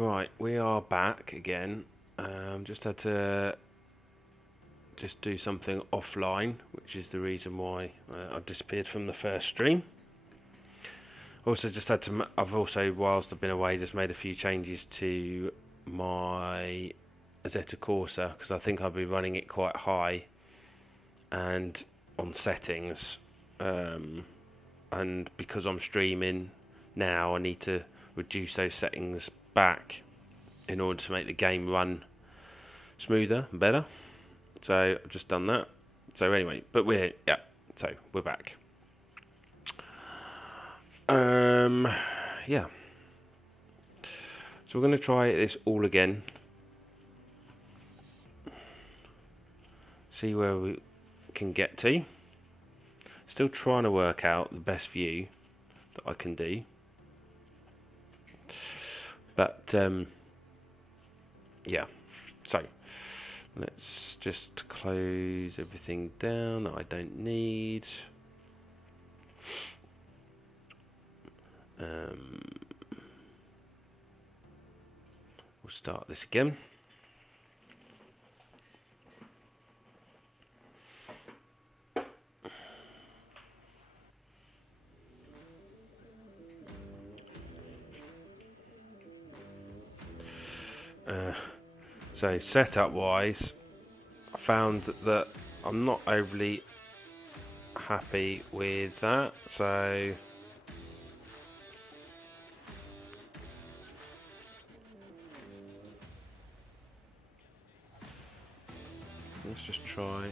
Right, we are back again. Just had to do something offline, which is the reason why I disappeared from the first stream. Also, just had to. I've also, whilst I've been away, just made a few changes to my Assetto Corsa because I think I'll be running it quite high and on settings. And because I'm streaming now, I need to reduce those settings back in order to make the game run smoother and better. So I've just done that. So anyway, but we're back. Yeah. So we're going to try this all again. See where we can get to. Still trying to work out the best view that I can do. But yeah, so let's just close everything down that I don't need. We'll start this again. So setup wise, I found that I'm not overly happy with that, so let's just try.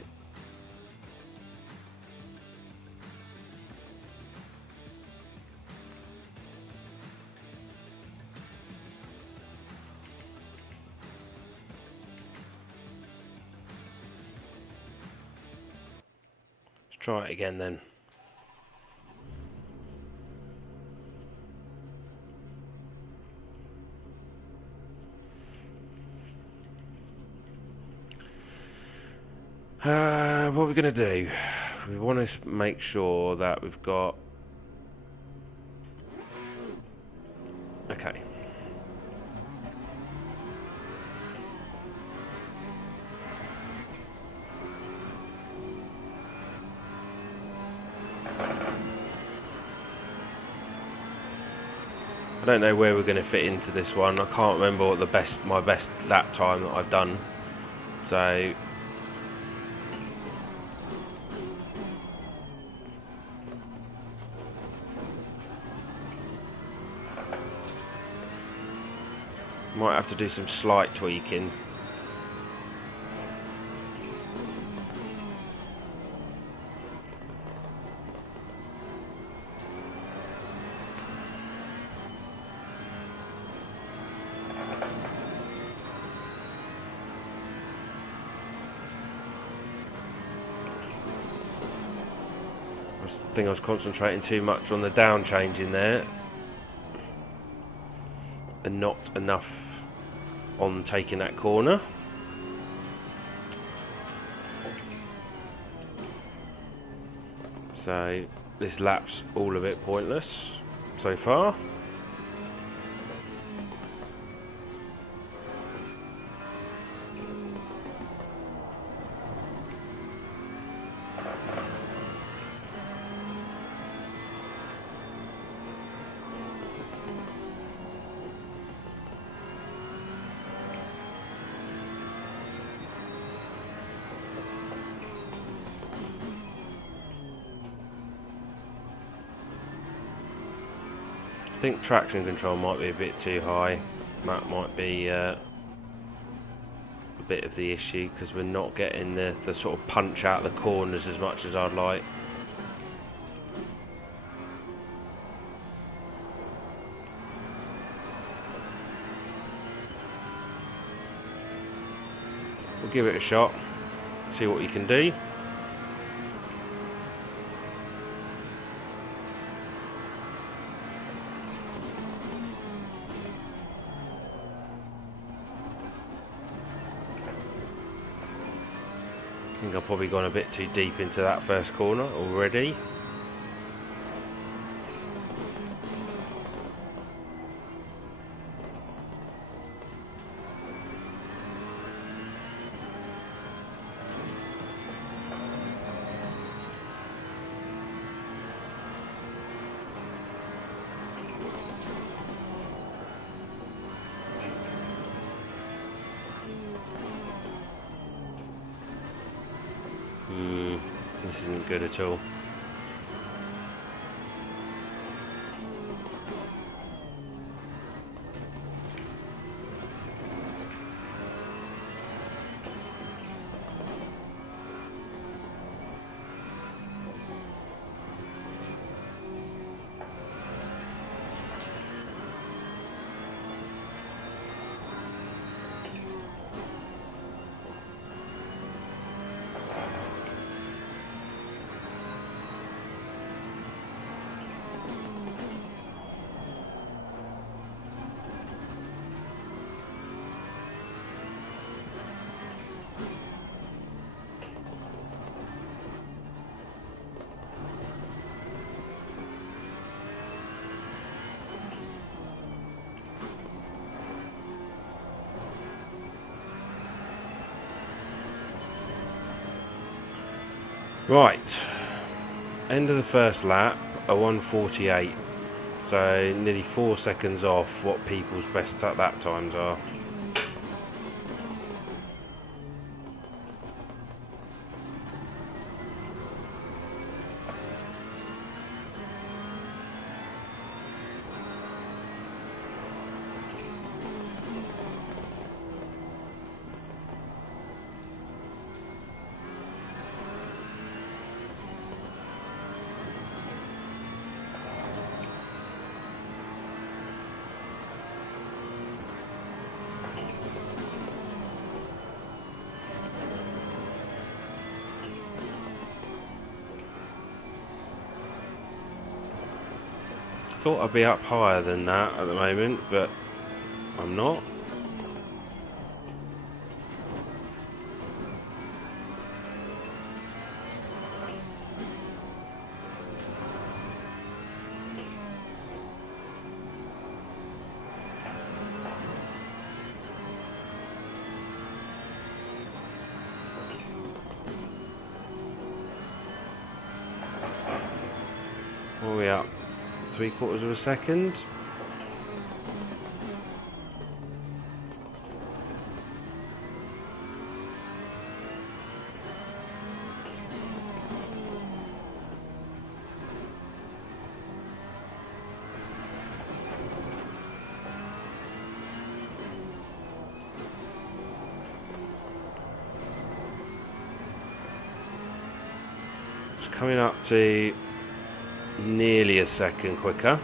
Try it again then. What we're going to do, we want to make sure that we've got... Okay. I don't know where we're going to fit into this one. I can't remember what my best lap time that I've done. So might have to do some slight tweaking. I think I was concentrating too much on the down change in there and not enough on taking that corner. So this lap's all of it pointless so far. I think traction control might be a bit too high. That might be a bit of the issue because we're not getting the sort of punch out the corners as much as I'd like. We'll give it a shot, see what you can do. I think I've probably gone a bit too deep into that first corner already. isn't good at all. Right, end of the first lap, a 1:48, so nearly 4 seconds off what people's best lap times are. Thought I'd be up higher than that at the moment, but I'm not. Where are we up? 3/4 of a second. It's coming up to nearly a second quicker.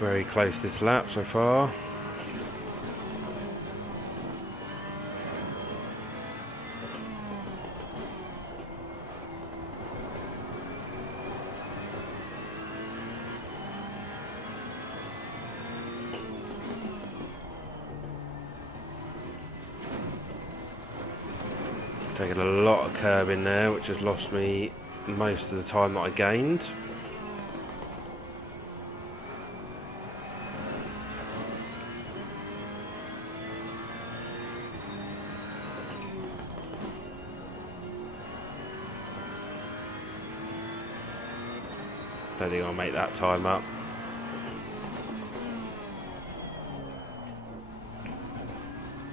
Very close this lap so far. Taking a lot of curb in there, which has lost me most of the time that I gained. Don't think I'll make that time up.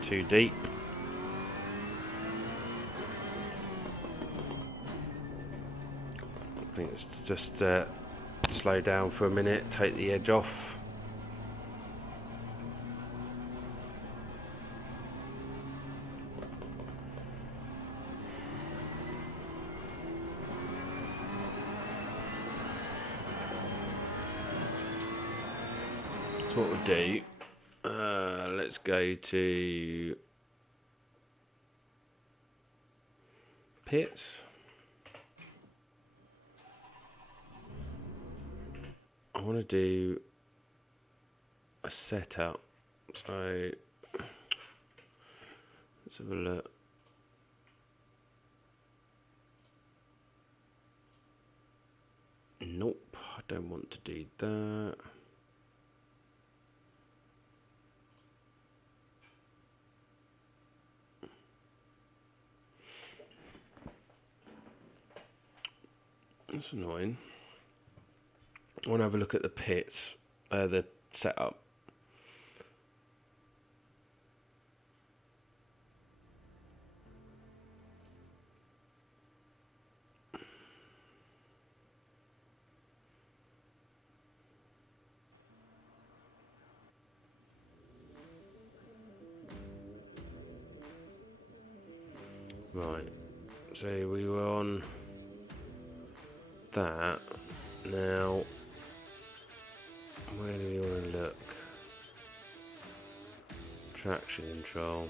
Too deep. I think it's just slow down for a minute, take the edge off. So what we'll do, let's go to pits. I want to do a setup, so Let's have a look. Nope, I don't want to do that. That's annoying. I want to have a look at the pits, the setup. Right, so we were on that. Now, where do we want to look? Traction control.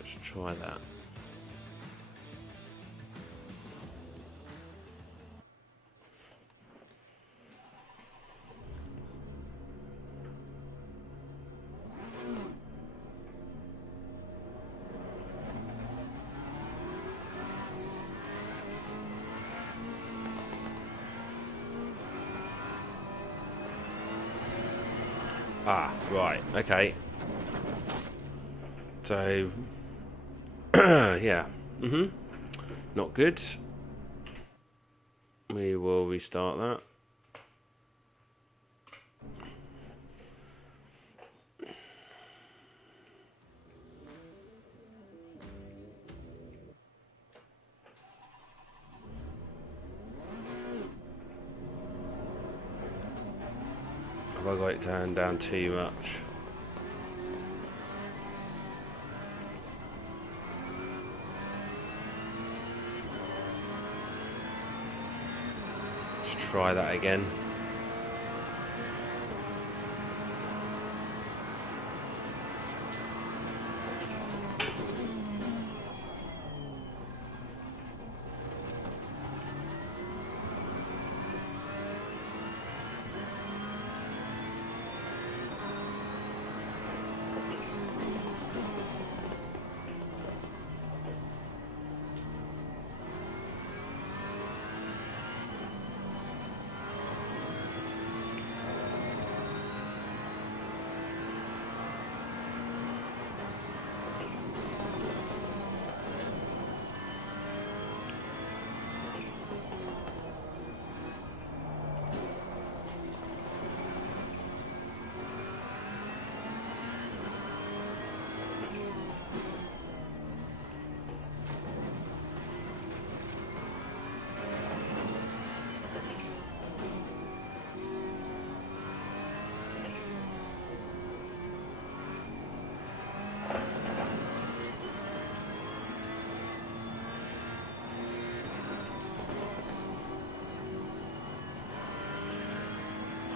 Let's try that. Ah, right, okay. So, yeah, not good. We will restart that. Have I got it turned down too much? Let's try that again.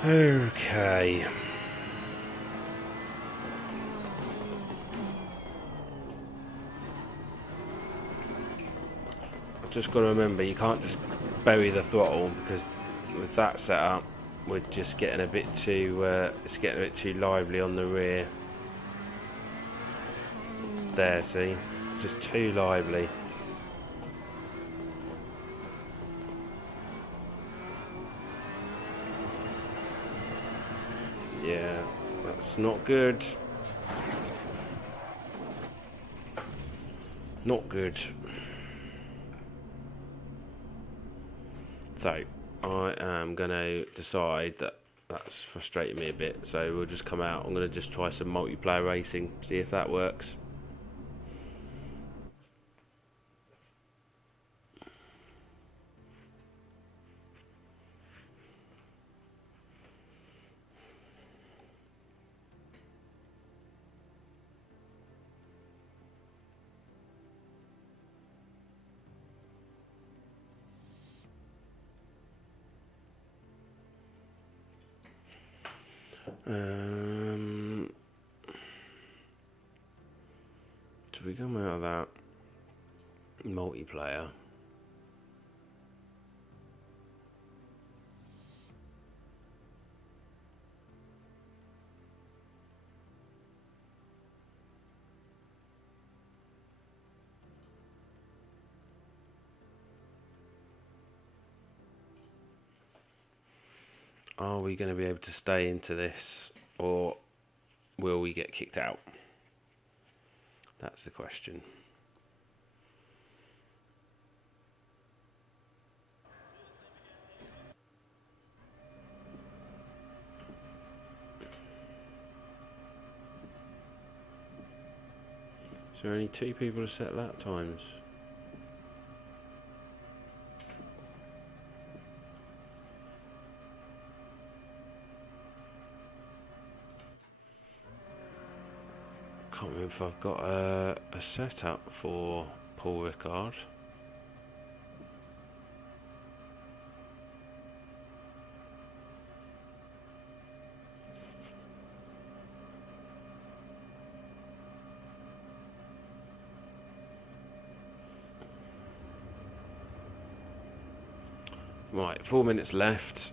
Okay. I've just got to remember, you can't just bury the throttle, because with that setup, we're just getting a bit too, it's getting a bit too lively on the rear. There, see? Just too lively. Yeah, that's not good. Not good. So, I am going to decide that that's frustrating me a bit. So we'll just come out. I'm going to just try some multiplayer racing, see if that works. So we come out of that multiplayer. Are we going to be able to stay into this, or will we get kicked out? That's the question. Is there only 2 people to set lap times? Can't remember if I've got a setup for Paul Ricard. Right, 4 minutes left.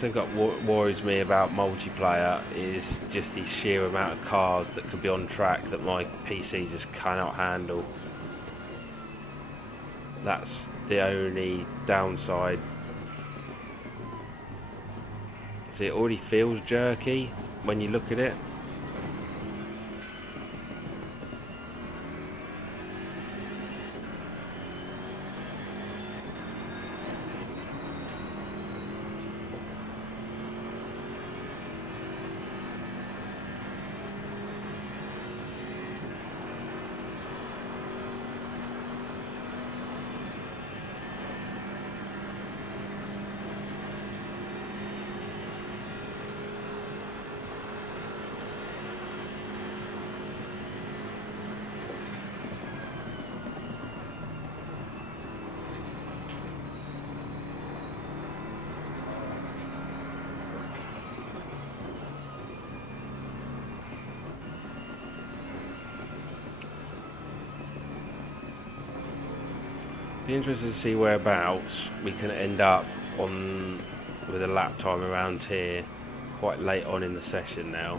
The thing that worries me about multiplayer is just the sheer amount of cars that could be on track that my PC just cannot handle. That's the only downside. See, it already feels jerky when you look at it. Be interested to see whereabouts we can end up on with a lap time around here quite late on in the session now.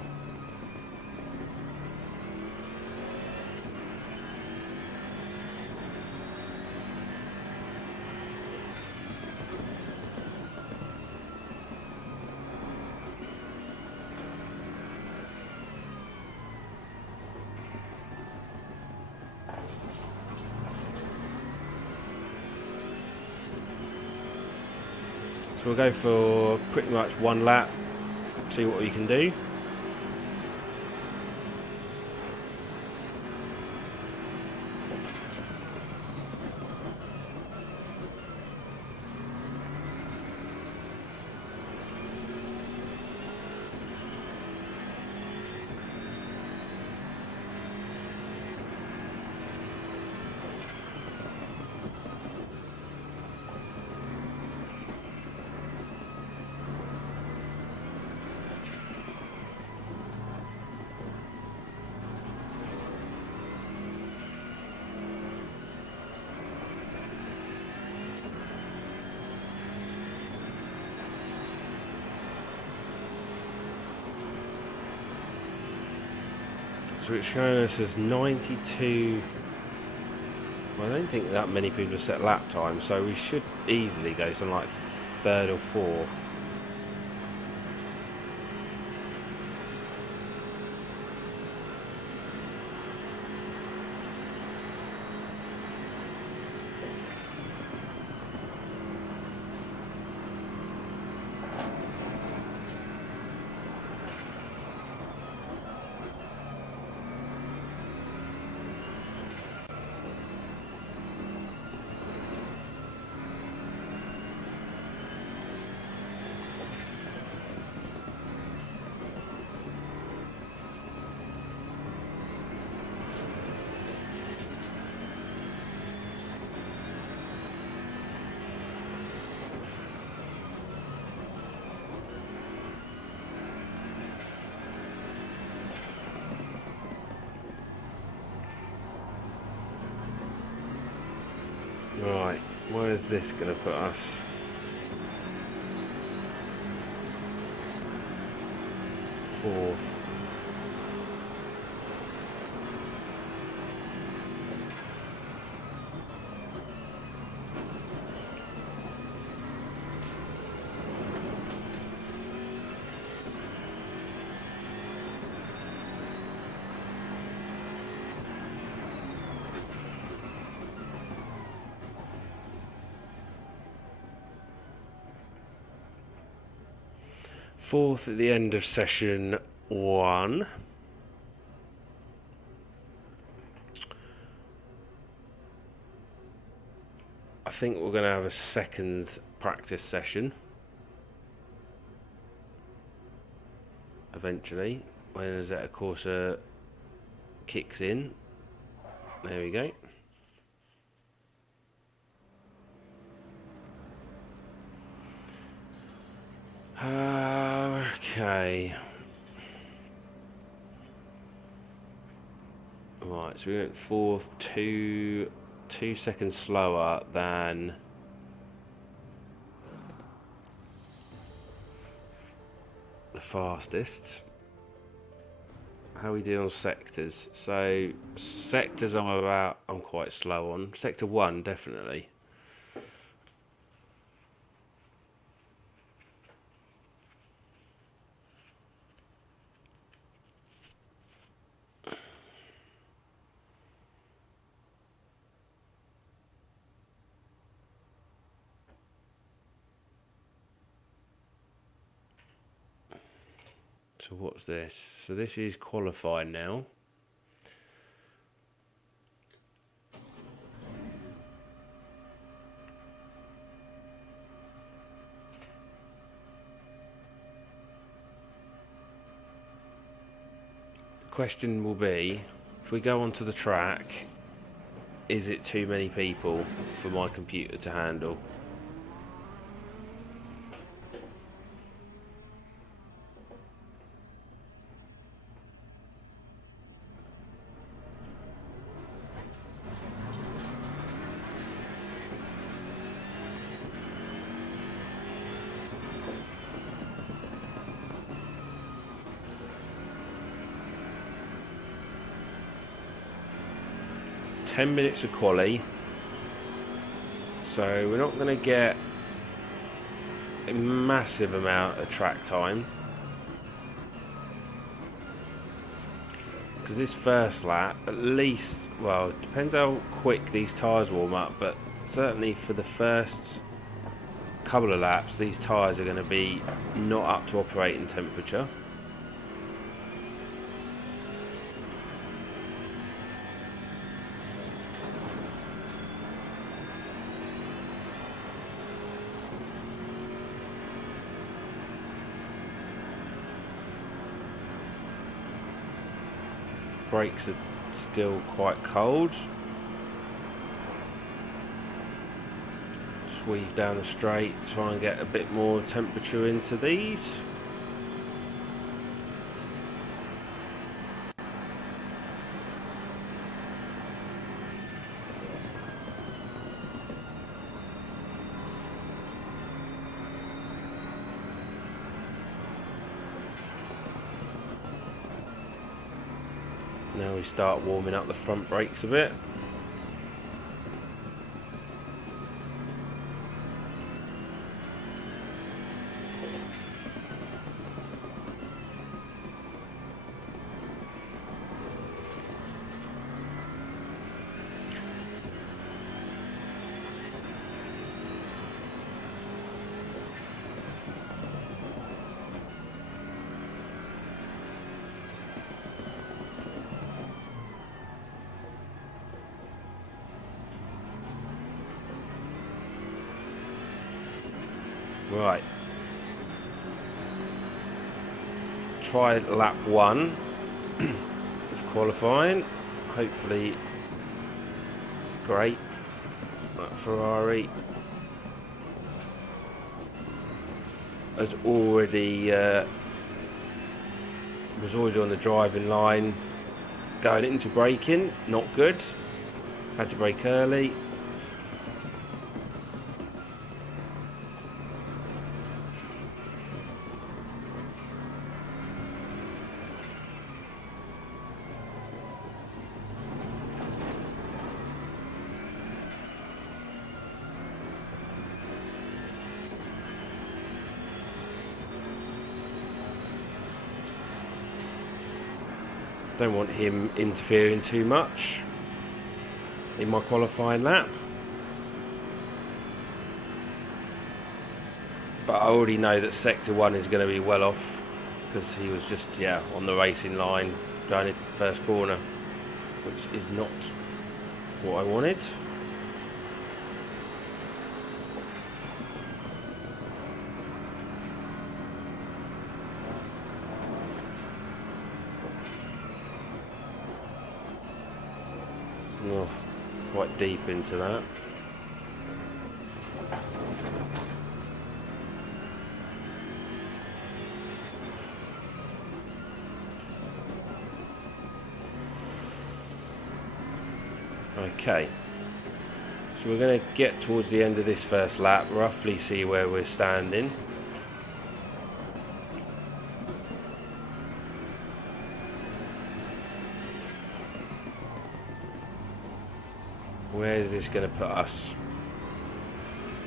So we'll go for pretty much 1 lap, see what we can do. So it's showing us as 92. Well, I don't think that many people have set lap time, so we should easily go something like 3rd or 4th. Right, where is this going to put us? Fourth. Fourth at the end of session 1. I think we're going to have a second practice session eventually when Assetto Corsa kicks in. There we go. Okay. Right, so we went fourth, 2 seconds slower than the fastest. How are we doing on sectors? So sectors I'm quite slow on. Sector 1 definitely. So what's this? So this is qualified now. The question will be, if we go onto the track, is it too many people for my computer to handle? .10 minutes of quali, so we're not going to get a massive amount of track time, because this first lap, at least, well, it depends how quick these tyres warm up, but certainly for the first couple of laps these tyres are going to be not up to operating temperature. Brakes are still quite cold. Just weave down the straight, try and get a bit more temperature into these. Now we start warming up the front brakes a bit. Right. Try lap 1 of qualifying. Hopefully, great. That Ferrari has already was already on the driving line, going into braking. Not good. Had to brake early. Don't want him interfering too much in my qualifying lap. But I already know that sector 1 is going to be well off, because he was just, yeah, on the racing line going into the first corner, which is not what I wanted. Oh, quite deep into that. Okay, so we're going to get towards the end of this first lap, roughly see where we're standing. Where is this going to put us?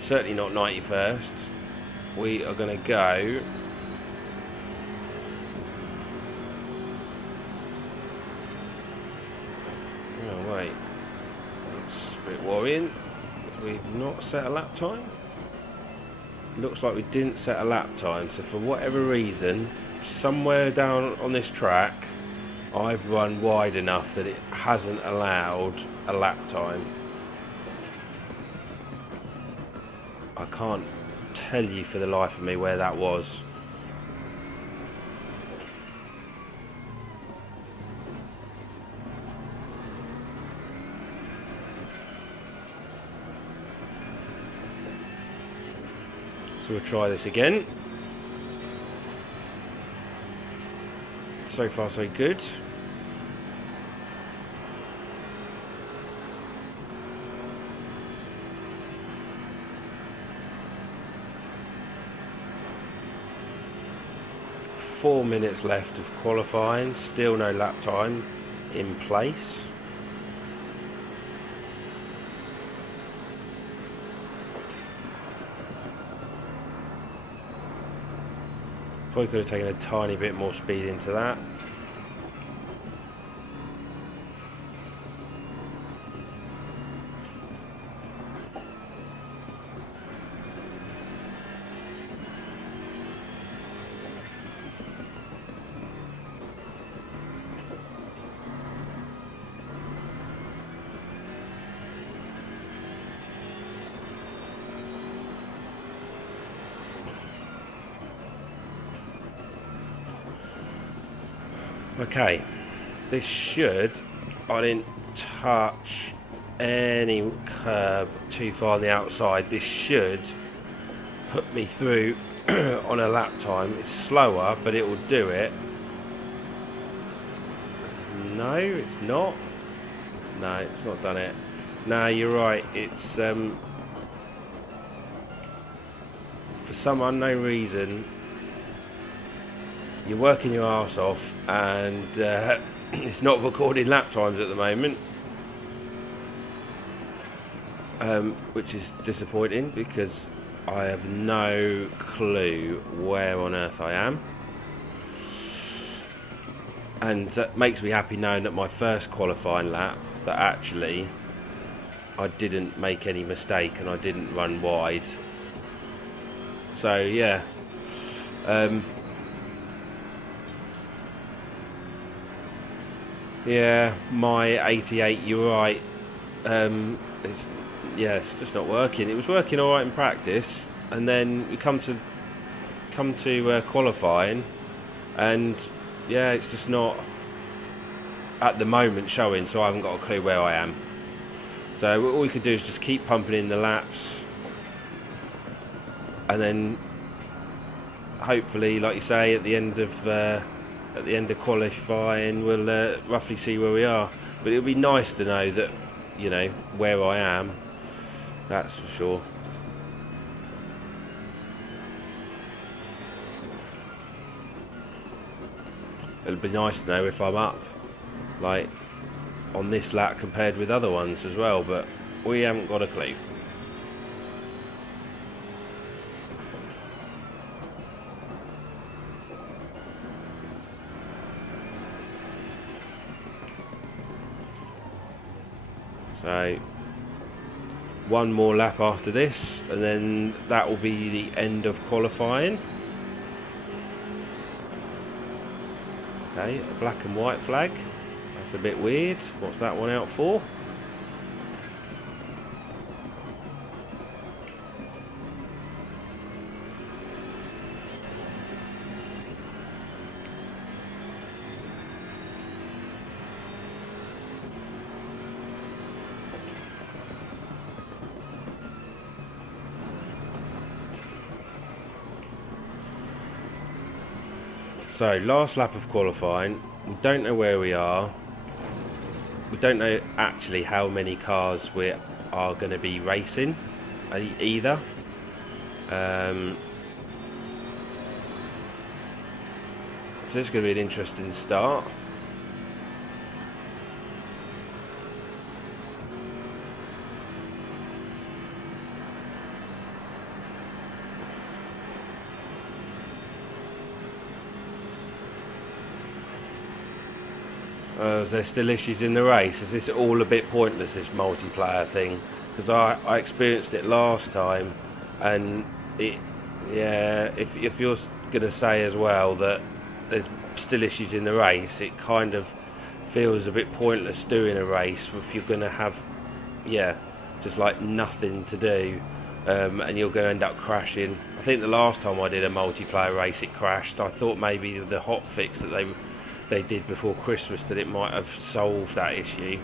Certainly not 91st. We are going to go... Oh wait, that's a bit worrying. We've not set a lap time. Looks like we didn't set a lap time, so for whatever reason, somewhere down on this track, I've run wide enough that it hasn't allowed a lap time. I can't tell you for the life of me where that was. So we'll try this again. So far so good. Four minutes left of qualifying, still no lap time in place. Probably could have taken a tiny bit more speed into that. Okay, this should, I didn't touch any curb too far on the outside, this should put me through on a lap time. It's slower, but it will do it. No, it's not. No, it's not done it. No, you're right, it's for some unknown reason you're working your arse off, and it's not recording lap times at the moment, which is disappointing because I have no clue where on earth I am, and that makes me happy knowing that my first qualifying lap, that actually I didn't make any mistake and I didn't run wide. So yeah, yeah, my 88, you're right. It's just not working. It was working all right in practice, and then we come to qualifying, and yeah, it's just not at the moment showing. So I haven't got a clue where I am. So all we could do is just keep pumping in the laps, and then hopefully, like you say, at the end of qualifying, we'll roughly see where we are. But it'll be nice to know that, you know, where I am. That's for sure. It'll be nice to know if I'm up, like, on this lap compared with other ones as well. But we haven't got a clue. So one more lap after this, and then that will be the end of qualifying. Okay, a black and white flag. That's a bit weird. What's that one out for? So, last lap of qualifying. We don't know where we are. We don't know actually how many cars we are going to be racing either. So it's going to be an interesting start. Is there still issues in the race? Is this all a bit pointless, this multiplayer thing? Because I experienced it last time, and yeah, if you're going to say as well that there's still issues in the race, it kind of feels a bit pointless doing a race if you're going to have, yeah, just like nothing to do, and you're going to end up crashing. I think the last time I did a multiplayer race, it crashed. I thought maybe the hotfix that they did before Christmas, that it might have solved that issue.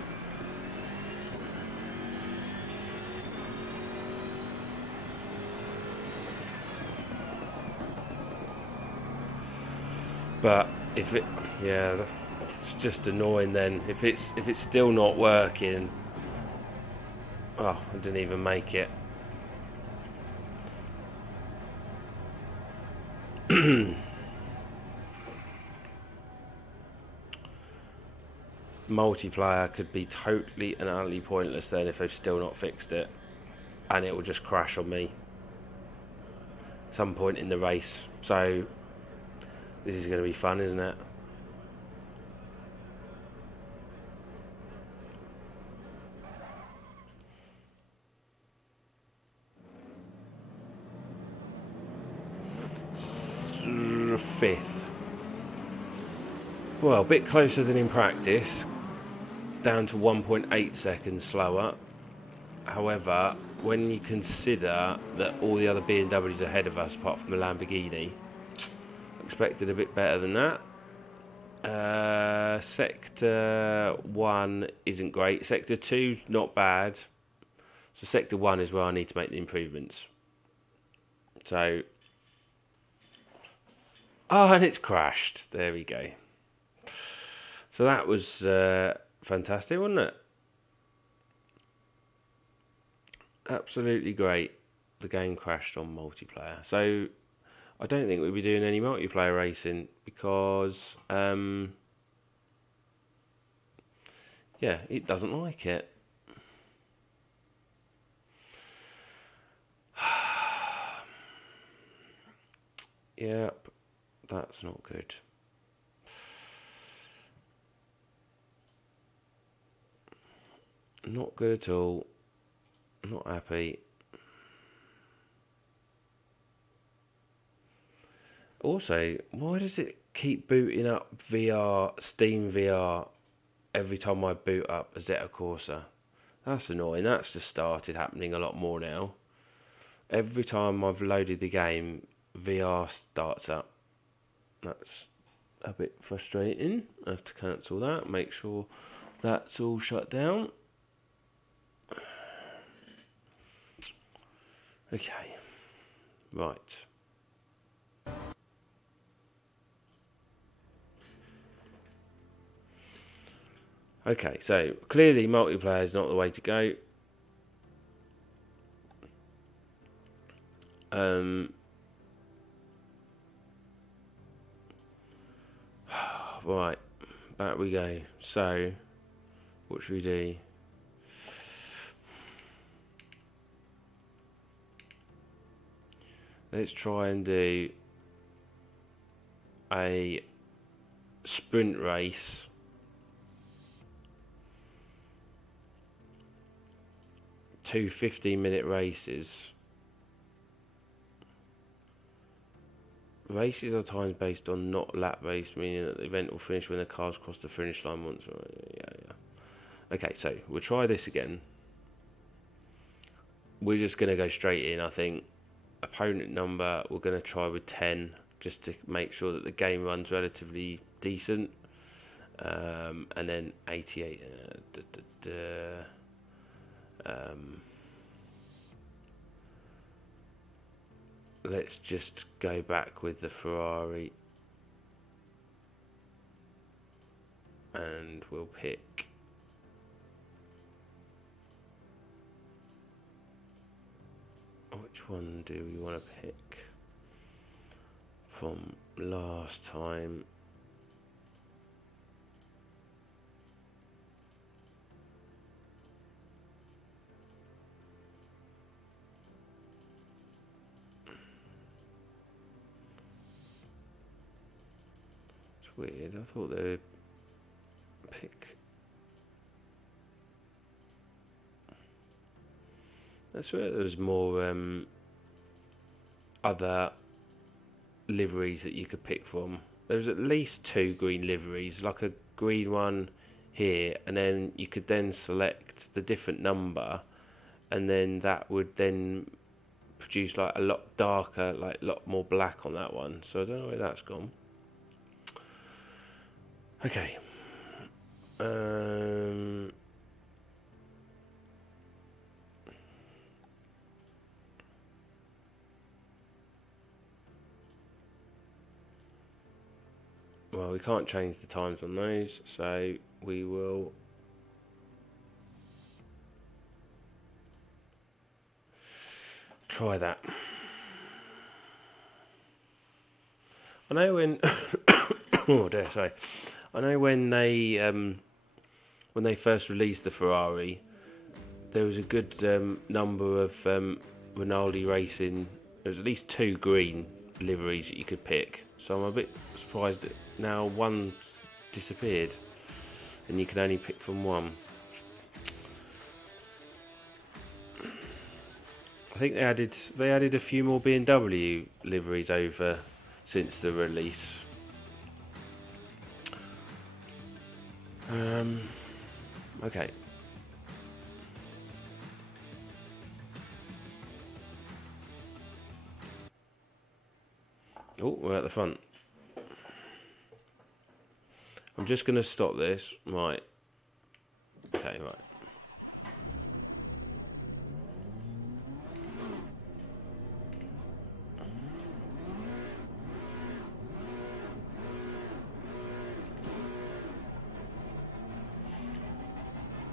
But if it, yeah, it's just annoying then. If it's still not working, oh, I didn't even make it. Multiplayer could be totally and utterly pointless then if they've still not fixed it, and it will just crash on me some point in the race. So this is going to be fun, isn't it? Fifth. Well, a bit closer than in practice. Down to 1.8 seconds slower. However, when you consider that all the other BMWs ahead of us, apart from the Lamborghini, expected a bit better than that. Sector 1 isn't great. Sector 2 not bad. So Sector 1 is where I need to make the improvements. So, oh, and it's crashed. There we go. So that was fantastic, wasn't it? Absolutely great. The game crashed on multiplayer. So I don't think we'll be doing any multiplayer racing because, yeah, it doesn't like it. Yep, that's not good. Not good at all. Not happy. Also, why does it keep booting up Steam VR every time I boot up Assetto Corsa? That's annoying. That's just started happening a lot more now. Every time I've loaded the game, VR starts up. That's a bit frustrating. I have to cancel that. Make sure that's all shut down. Okay. Right. Okay, so clearly multiplayer is not the way to go. Right, back we go. So, what should we do? Let's try and do a sprint race. 2 15-minute races. Races are times based on not lap based, meaning that the event will finish when the cars cross the finish line once. Yeah. Okay, so we'll try this again. We're just going to go straight in, I think. Opponent number, we're going to try with 10, just to make sure that the game runs relatively decent. And then 88. Let's just go back with the Ferrari. And we'll pick... Which one do we want to pick from last time? It's weird. I thought they would pick... That's where there was more other liveries that you could pick from. There was at least 2 green liveries, like a green one here, and then you could then select the different number, and then that would then produce like a lot darker, like a lot more black on that one. So I don't know where that's gone. Okay. Well, we can't change the times on those, so we will try that. I know when oh dare say, I know when they first released the Ferrari, there was a good number of Rinaldi Racing. There was at least 2 green liveries that you could pick. So I'm a bit surprised that now one's disappeared and you can only pick from one. I think they added a few more BMW liveries over since the release. Okay. Oh, we're at the front. I'm just going to stop this. Right. Okay, right.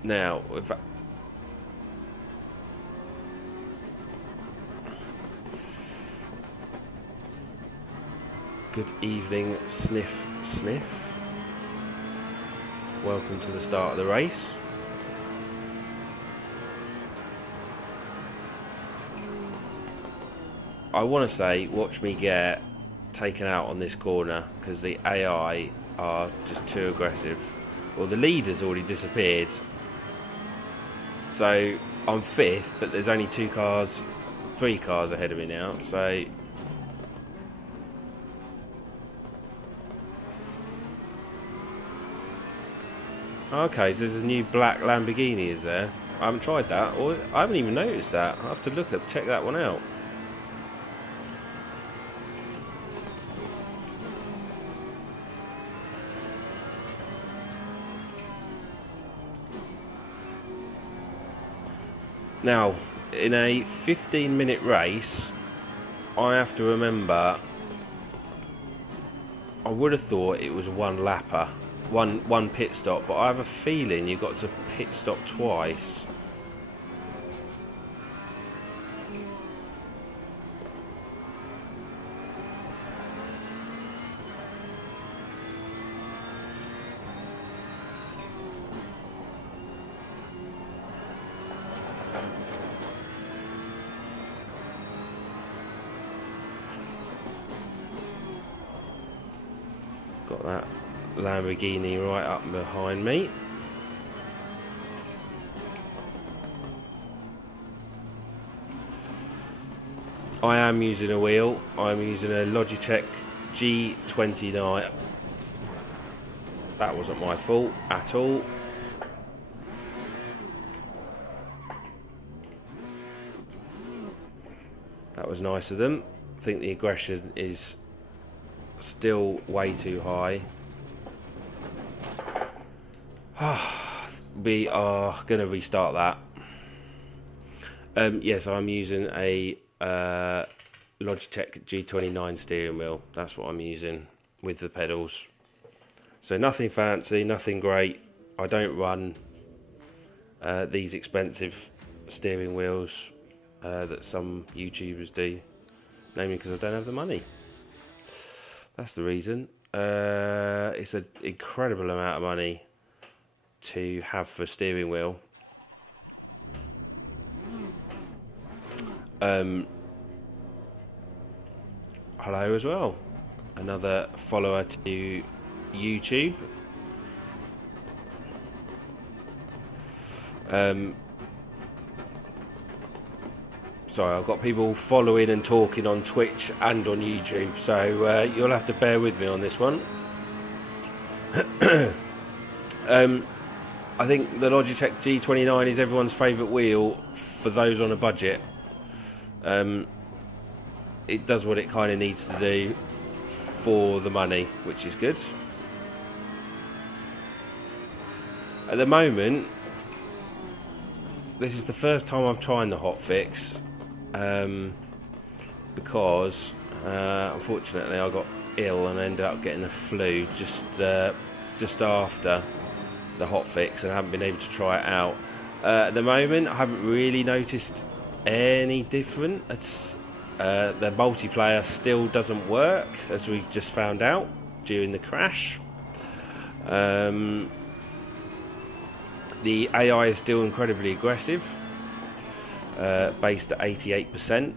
Now, if I... Good evening, Sniff Sniff. Welcome to the start of the race. I want to say, watch me get taken out on this corner because the AI are just too aggressive. Well, the leader's already disappeared. So I'm 5th, but there's only 3 cars ahead of me now. So okay, so there's a new black Lamborghini, is there? I haven't tried that, or I haven't even noticed that. I'll have to check that one out. Now, in a 15-minute race, I have to remember, I would have thought it was one lapper, one pit stop, but I have a feeling you've got to pit stop twice. Got that Lamborghini right up behind me. I am using a wheel. I'm using a Logitech G29. That wasn't my fault at all. That was nice of them. I think the aggression is still way too high. We are going to restart that. Yes, I'm using a Logitech G29 steering wheel. That's what I'm using with the pedals. So nothing fancy, nothing great. I don't run these expensive steering wheels that some YouTubers do, namely because I don't have the money. That's the reason. It's an incredible amount of money to have for a steering wheel. Hello as well, another follower to YouTube. Sorry, I've got people following and talking on Twitch and on YouTube, so you'll have to bear with me on this one. I think the Logitech G29 is everyone's favourite wheel for those on a budget. It does what it kind of needs to do for the money, which is good. At the moment, this is the first time I've tried the hotfix, because unfortunately I got ill and ended up getting the flu just after the hotfix, and I haven't been able to try it out. At the moment, I haven't really noticed any different. The multiplayer still doesn't work, as we've just found out during the crash. The AI is still incredibly aggressive, based at 88%.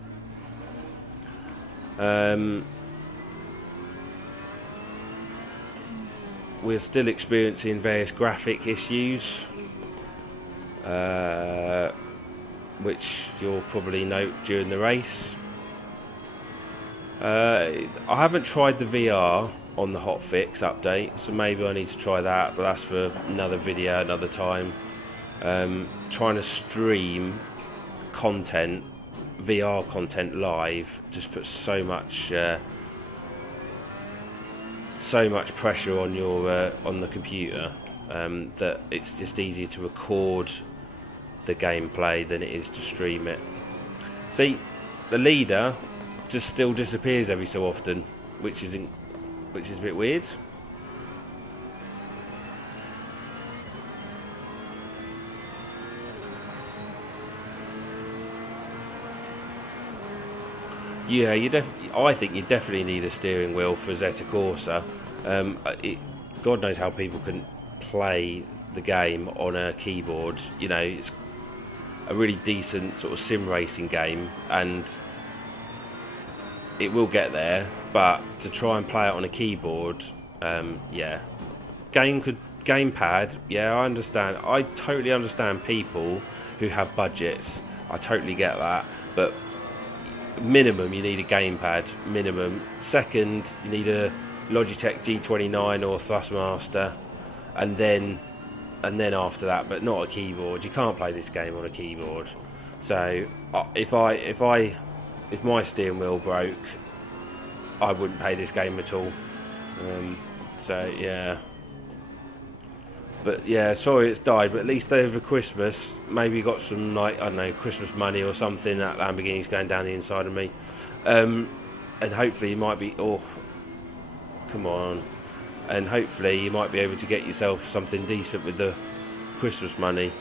We're still experiencing various graphic issues, which you'll probably note during the race. I haven't tried the VR on the hotfix update, so maybe I need to try that, but that's for another video another time. Trying to stream content, VR content live, just puts so much pressure on your on the computer, that it's just easier to record the gameplay than it is to stream it. See, the leader just still disappears every so often, which is a bit weird. Yeah, I think you definitely need a steering wheel for Assetto Corsa. God knows how people can play the game on a keyboard. You know, it's a really decent sort of sim racing game, and it will get there. But to try and play it on a keyboard, yeah, gamepad. Yeah, I understand. I totally understand people who have budgets. I totally get that, but minimum you need a gamepad, minimum. Second, you need a Logitech G29 or Thrustmaster, and then after that, but not a keyboard. You can't play this game on a keyboard. So if my steering wheel broke, I wouldn't play this game at all. So yeah, but yeah, sorry it's died, but at least over Christmas maybe you got some, like, I don't know, Christmas money or something. That Lamborghini's going down the inside of me, and hopefully you might be, oh come on, and hopefully you might be able to get yourself something decent with the Christmas money.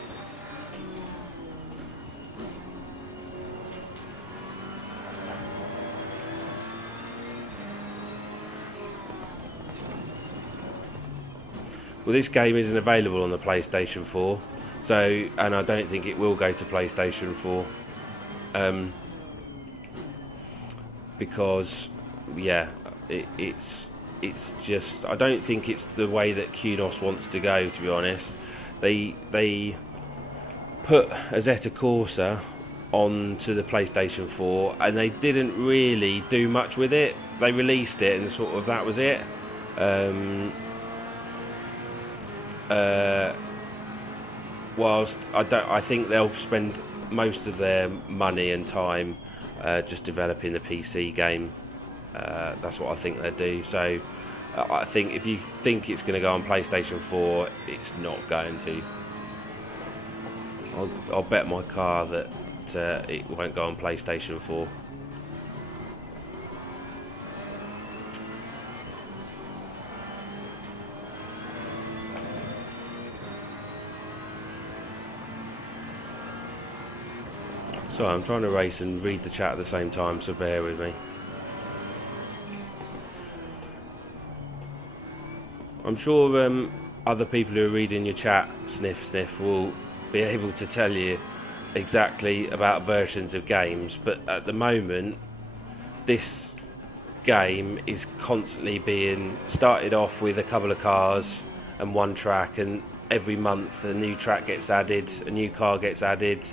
Well, this game isn't available on the PlayStation 4, so, and I don't think it will go to PlayStation 4, because yeah, it's just, I don't think it's the way that Kunos wants to go, to be honest. They put Assetto Corsa onto the PlayStation 4, and they didn't really do much with it. They released it and sort of that was it. Whilst I think they'll spend most of their money and time just developing the PC game. That's what I think they'll do. So I think if you think it's going to go on PlayStation 4, it's not going to. I'll bet my car that it won't go on PlayStation 4. So I'm trying to race and read the chat at the same time, so bear with me. I'm sure other people who are reading your chat, Sniff, will be able to tell you exactly about versions of games, but at the moment this game is constantly being started off with a couple of cars and one track, and every month a new track gets added, a new car gets added,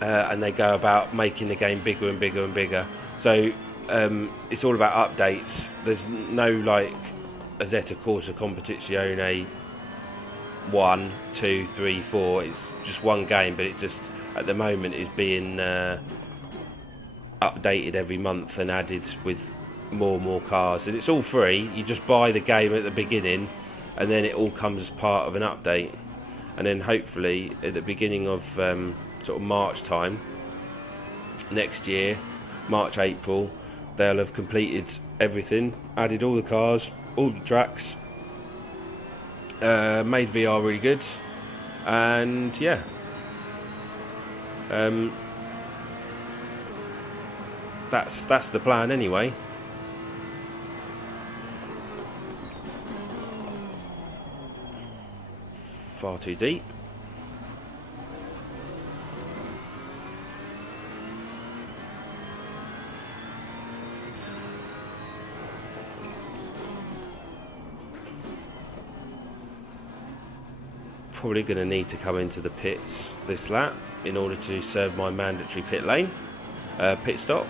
and they go about making the game bigger and bigger and bigger. So it's all about updates. There's no like Assetto Corsa Competizione 1, 2, 3, 4. It's just one game, but it just at the moment is being updated every month and added with more and more cars, and it's all free. You just buy the game at the beginning and then it all comes as part of an update, and then hopefully at the beginning of sort of March time next year, March, April, they'll have completed everything, added all the cars, all the tracks, made VR really good, and yeah, that's the plan anyway. Far too deep. Probably going to need to come into the pits this lap in order to serve my mandatory pit lane, pit stop.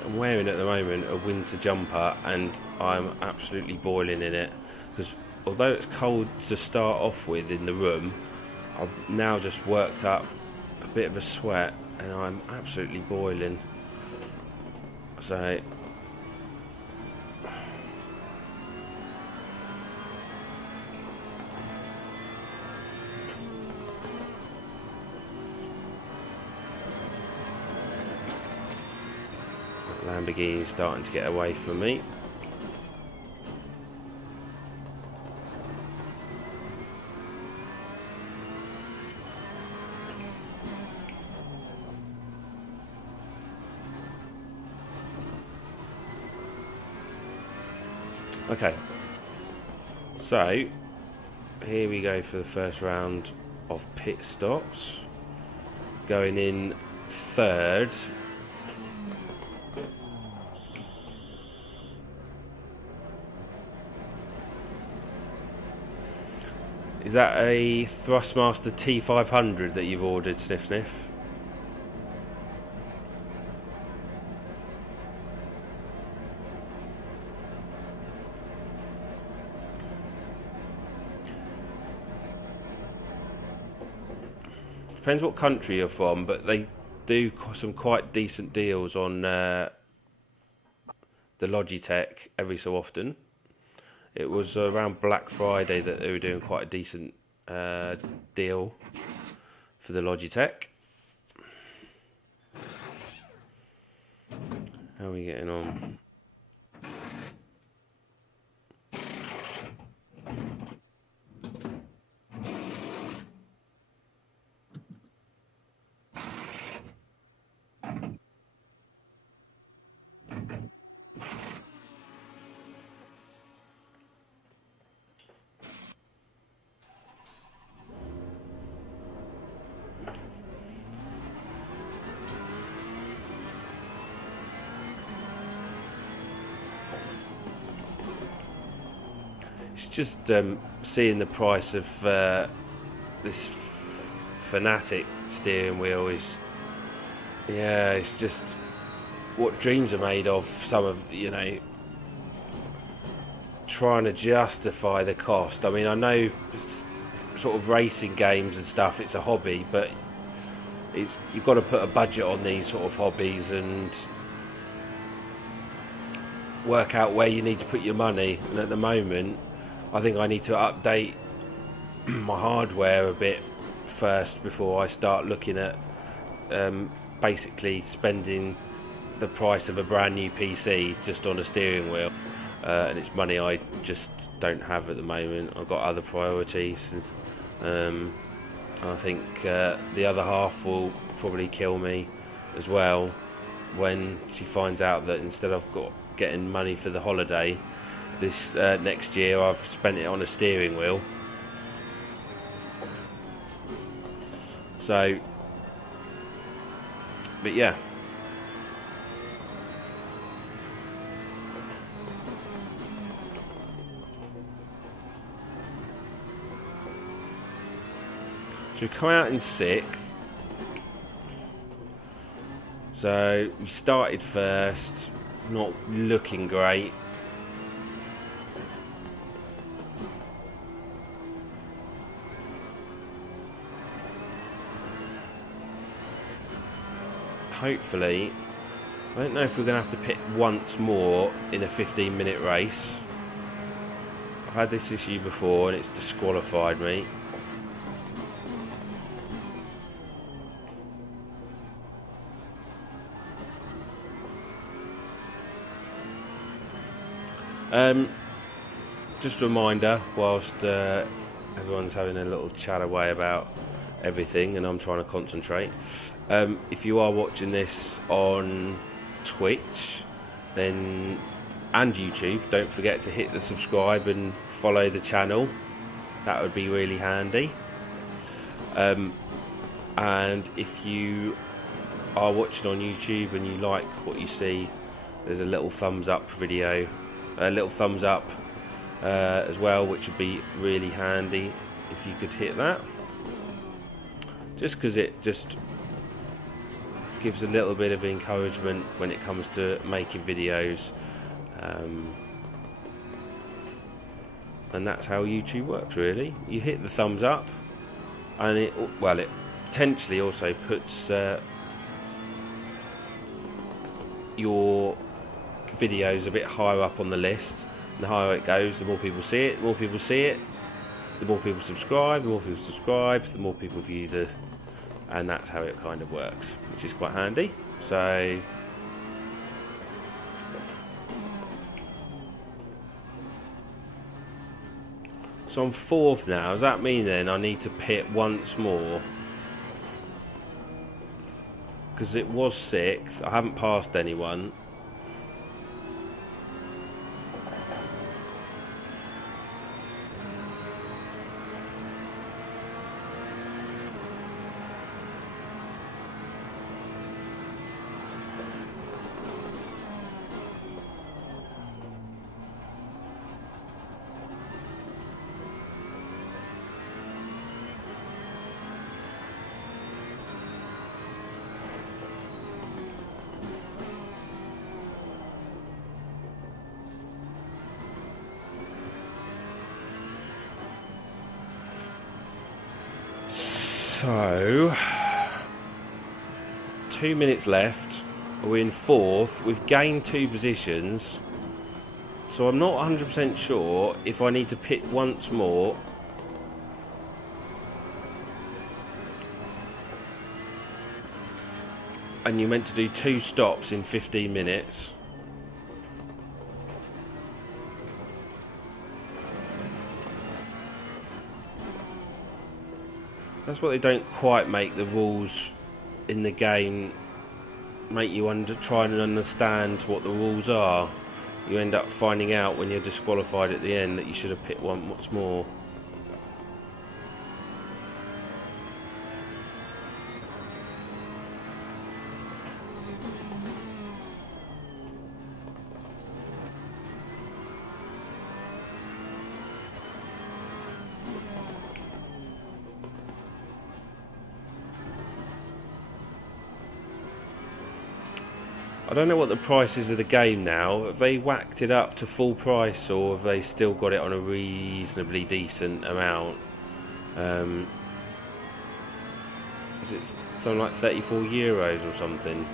I'm wearing at the moment a winter jumper, and I'm absolutely boiling in it, because although it's cold to start off with in the room, I've now just worked up a bit of a sweat and I'm absolutely boiling. So Lamborghini is starting to get away from me. Okay, so here we go for the first round of pit stops. Going in third. Is that a Thrustmaster T500 that you've ordered, Sniff? Depends what country you're from, but they do some quite decent deals on the Logitech every so often. It was around Black Friday that they were doing quite a decent deal for the Logitech. How are we getting on? It's just seeing the price of this Fanatic steering wheel is, yeah, it's just what dreams are made of. Some of, you know, trying to justify the cost. I mean, I know it's sort of racing games and stuff, it's a hobby, but you've got to put a budget on these sort of hobbies and work out where you need to put your money. And at the moment, I think I need to update my hardware a bit first before I start looking at basically spending the price of a brand new PC just on a steering wheel, and it's money I just don't have at the moment. I've got other priorities, and I think the other half will probably kill me as well when she finds out that instead of getting money for the holiday this next year, I've spent it on a steering wheel. So, but yeah. So we come out in 6th. So we started first, not looking great. Hopefully, I don't know if we're going to have to pit once more in a 15-minute race. I've had this issue before and it's disqualified me. Just a reminder, whilst everyone's having a little chat away about everything and I'm trying to concentrate, if you are watching this on Twitch then and YouTube, don't forget to hit the subscribe and follow the channel. That would be really handy. And if you are watching on YouTube and you like what you see, there's a little thumbs up video, a little thumbs up as well, which would be really handy if you could hit that, just because it just gives a little bit of encouragement when it comes to making videos, and that's how YouTube works really. You hit the thumbs up and it potentially also puts your videos a bit higher up on the list. The higher it goes, the more people see it. The more people see it, the more people subscribe. The more people subscribe, the more people view and that's how it kind of works, which is quite handy. So I'm 4th now. Does that mean then I need to pit once more? Because it was 6th. I haven't passed anyone. So 2 minutes left. We're in 4th. We've gained 2 positions. So I'm not 100% sure if I need to pit once more. And you're meant to do 2 stops in 15 minutes. That's what they don't quite make the rules in the game make you try and understand what the rules are. You end up finding out when you're disqualified at the end that you should have pit once more. I don't know what the price is of the game now. Have they whacked it up to full price, or have they still got it on a reasonably decent amount? Is it something like €34 or something?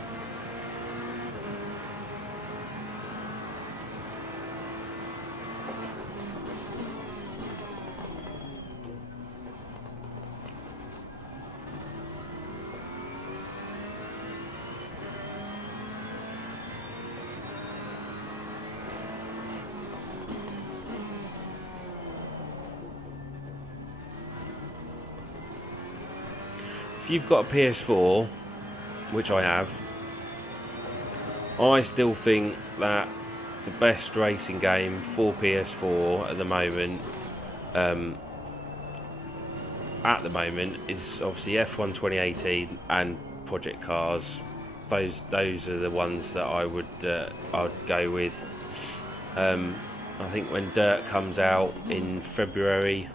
If you've got a PS4, which I have, I still think that the best racing game for PS4 at the moment, is obviously F1 2018 and Project Cars. Those are the ones that I'd go with. I think when Dirt comes out in February,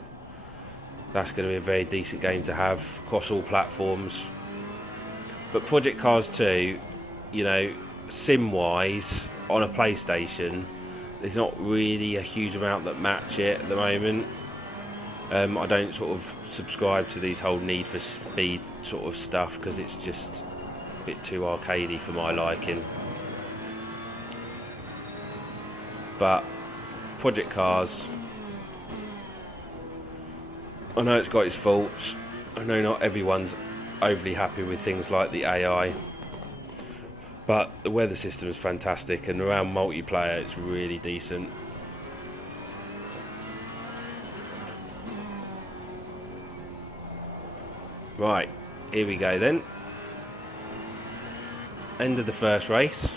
that's going to be a very decent game to have across all platforms. But Project Cars 2, you know, sim-wise, on a PlayStation, there's not really a huge amount that match it at the moment. I don't sort of subscribe to these whole Need for Speed sort of stuff because it's just a bit too arcadey for my liking. But Project Cars, I know it's got its faults. I know not everyone's overly happy with things like the AI, but the weather system is fantastic, and around multiplayer it's really decent. Right, here we go then. End of the first race.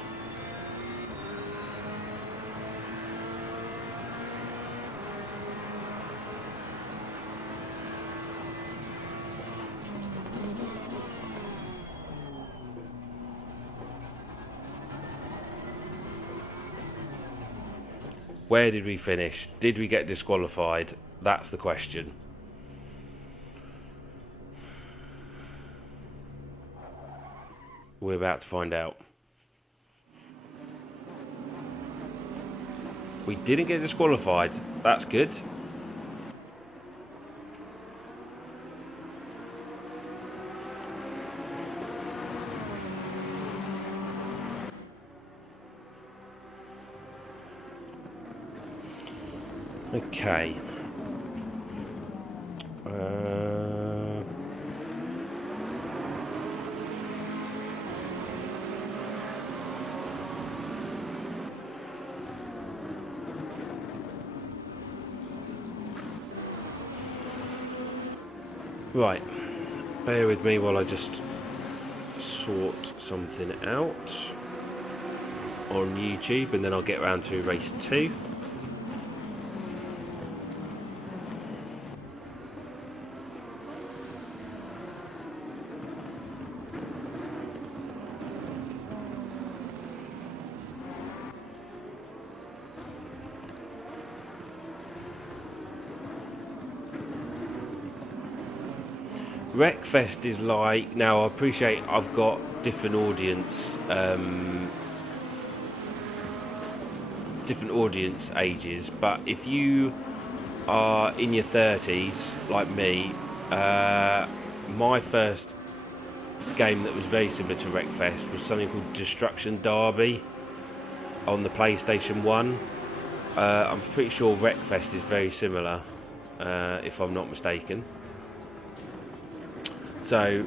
Where did we finish? Did we get disqualified? That's the question. We're about to find out. We didn't get disqualified. That's good. Okay. Right. Bear with me while I just sort something out on YouTube, and then I'll get around to race 2. Wreckfest is like, now I appreciate I've got different audience ages, but if you are in your 30s like me, my first game that was very similar to Wreckfest was something called Destruction Derby on the PlayStation 1. I'm pretty sure Wreckfest is very similar, if I'm not mistaken. So,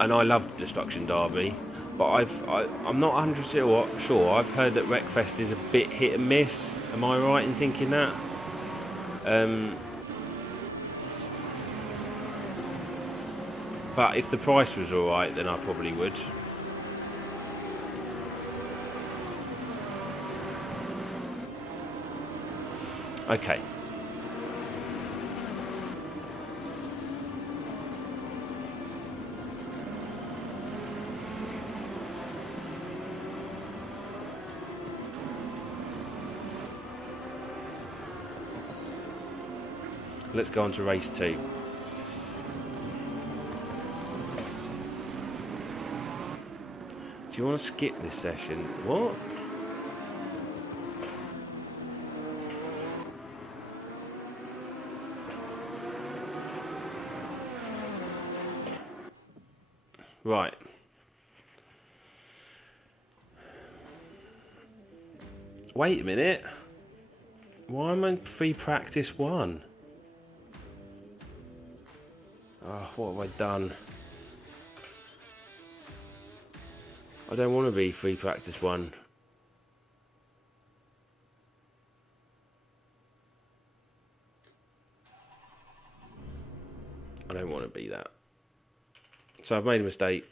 and I love Destruction Derby, but I'm not 100% sure. I've heard that Wreckfest is a bit hit and miss. Am I right in thinking that? But if the price was alright, then I probably would. Okay. Let's go on to race 2. Do you want to skip this session? What? Right. Wait a minute. Why am I in free practice 1? Oh, what have I done? I don't want to be free practice 1. I don't want to be that. So I've made a mistake,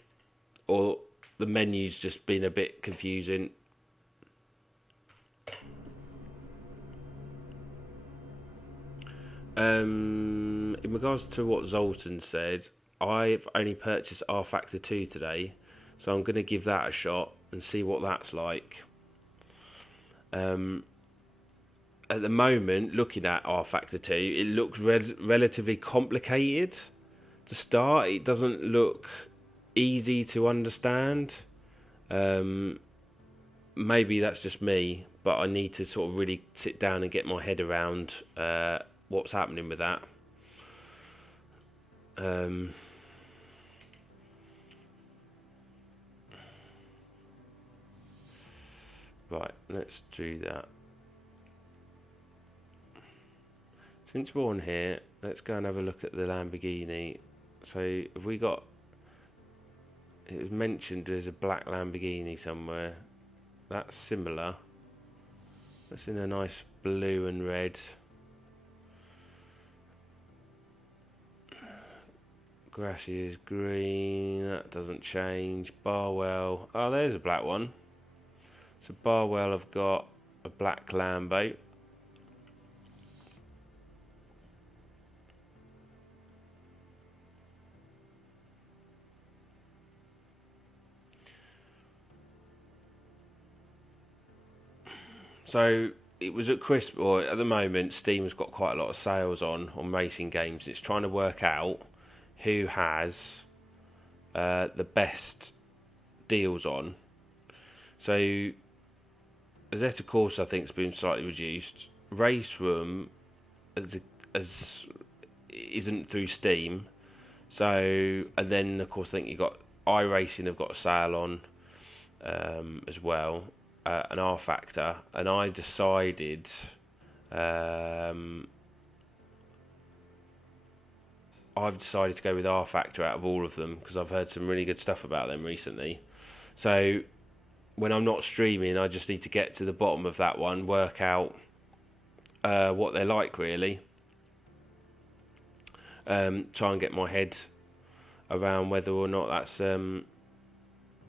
or the menu's just been a bit confusing. In regards to what Zoltan said, I've only purchased R Factor 2 today, so I'm going to give that a shot and see what that's like. At the moment, looking at R Factor 2, it looks relatively complicated to start. It doesn't look easy to understand. Maybe that's just me, but I need to sort of really sit down and get my head around what's happening with that. Right, let's do that. Since we're on here, let's go and have a look at the Lamborghini. So have we got, it was mentioned there's a black Lamborghini somewhere. That's similar. That's in a nice blue and red. Grassy is green, that doesn't change. Barwell, oh there's a black one. So Barwell have got a black Lambo. So it was at Christmas, or at the moment, Steam's got quite a lot of sales on racing games. It's trying to work out who has the best deals on. So Assetto Corsa, I think, has been slightly reduced. Race Room isn't through Steam. So, and then of course I think you got iRacing have got a sale on as well. An R Factor, and I decided I've decided to go with R Factor out of all of them because I've heard some really good stuff about them recently. So when I'm not streaming, I just need to get to the bottom of that one, work out what they're like really, try and get my head around whether or not that's oh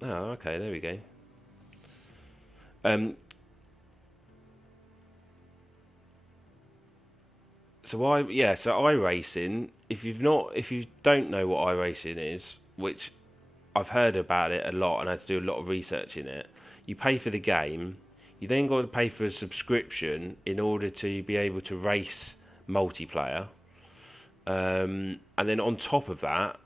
okay, there we go. So iRacing, if you don't know what iRacing is, which I've heard about it a lot and I had to do a lot of research in it, you pay for the game, you then got to pay for a subscription in order to be able to race multiplayer, and then on top of that,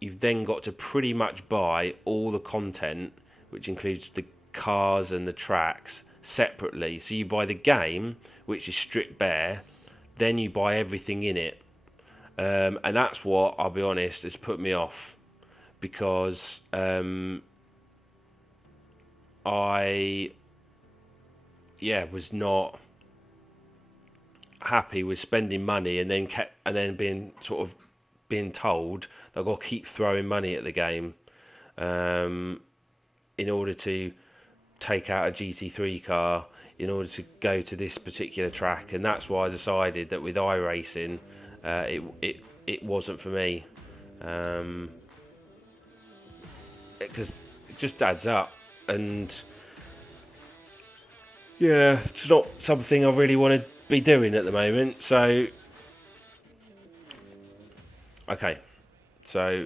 you've then got to pretty much buy all the content, which includes the cars and the tracks separately. So you buy the game, which is stripped bare, then you buy everything in it, and that's what, I'll be honest, has put me off, because I was not happy with spending money and then being told that I've got to keep throwing money at the game in order to take out a GT3 car, in order to go to this particular track. And that's why I decided that with iRacing it wasn't for me, because it just adds up, and yeah, it's not something I really want to be doing at the moment. So okay, so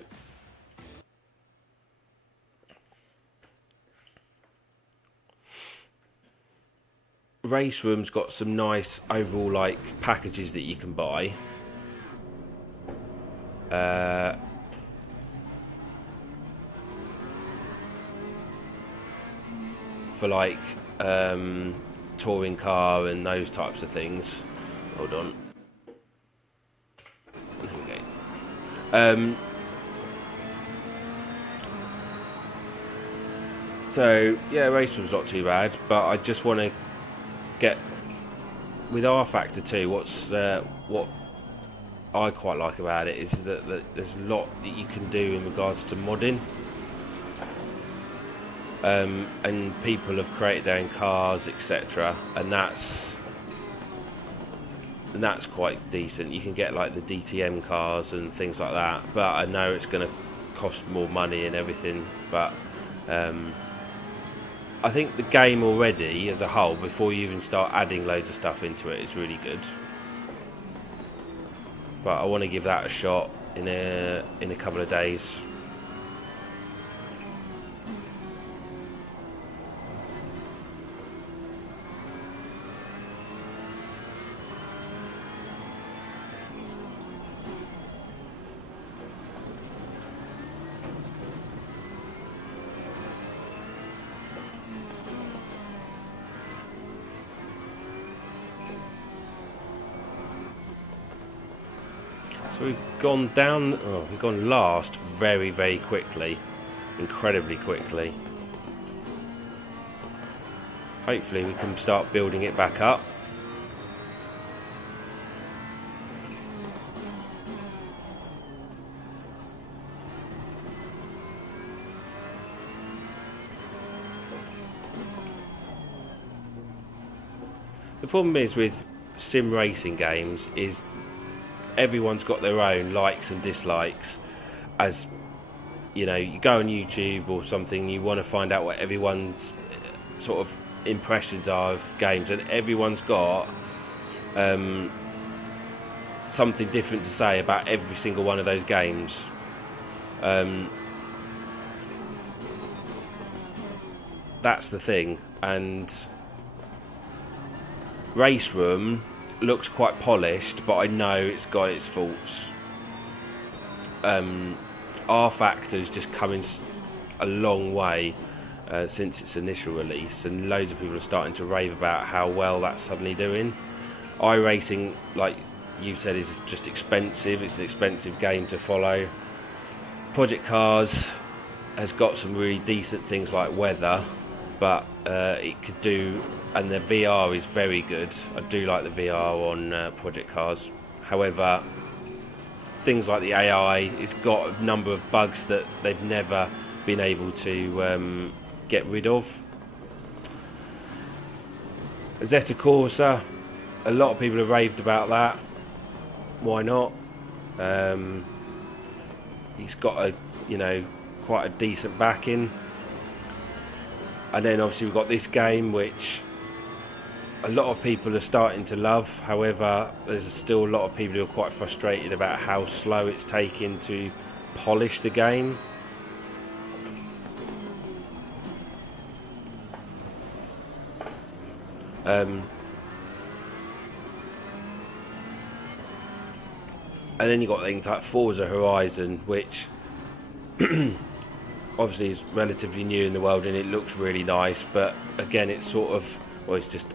Race Room's got some nice overall like packages that you can buy. for like touring car and those types of things. Hold on. There we go. So yeah, race room's not too bad, but I just want to get with R Factor 2. What I quite like about it is that there's a lot that you can do in regards to modding, and people have created their own cars, etc., and that's quite decent. You can get like the DTM cars and things like that, but I know it's going to cost more money and everything, but I think the game already as a whole, before you even start adding loads of stuff into it, is really good. But I want to give that a shot in a couple of days. So we've gone down, we've gone last very, very quickly, incredibly quickly. Hopefully we can start building it back up. The problem is with sim racing games is everyone's got their own likes and dislikes. As you know, you go on YouTube or something, you want to find out what everyone's sort of impressions are of games, and everyone's got something different to say about every single one of those games. That's the thing. And Race Room looks quite polished, but I know it's got its faults. R Factor's just coming a long way since its initial release, and loads of people are starting to rave about how well that's suddenly doing. iRacing, like you said, is just expensive. It's an expensive game to follow. Project Cars has got some really decent things like weather, but it could do, and the VR is very good. I do like the VR on Project Cars. However, things like the AI, it's got a number of bugs that they've never been able to get rid of. Assetto Corsa, a lot of people have raved about that. Why not? He's got quite a decent backing. And then obviously we've got this game, which a lot of people are starting to love. However, there's still a lot of people who are quite frustrated about how slow it's taking to polish the game. And then you've got things like Forza Horizon, which obviously is relatively new in the world and it looks really nice, but again it's sort of, well, it's just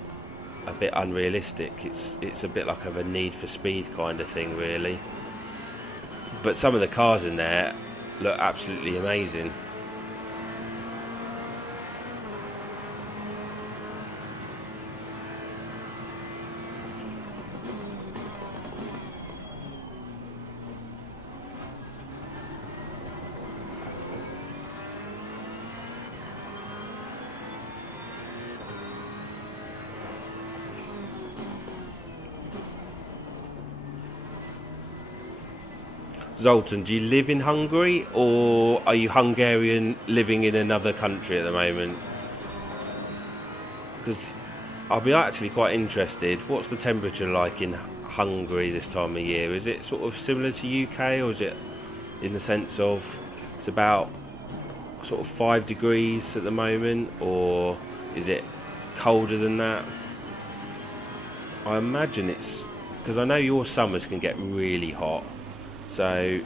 a bit unrealistic. It's a bit like of a Need for Speed kind of thing, really. But some of the cars in there look absolutely amazing. Zoltan, do you live in Hungary, or are you Hungarian living in another country at the moment? Because I'll be actually quite interested. What's the temperature like in Hungary this time of year? Is it sort of similar to UK, or is it in the sense of it's about sort of 5 degrees at the moment, or is it colder than that? I imagine it's, because I know your summers can get really hot. So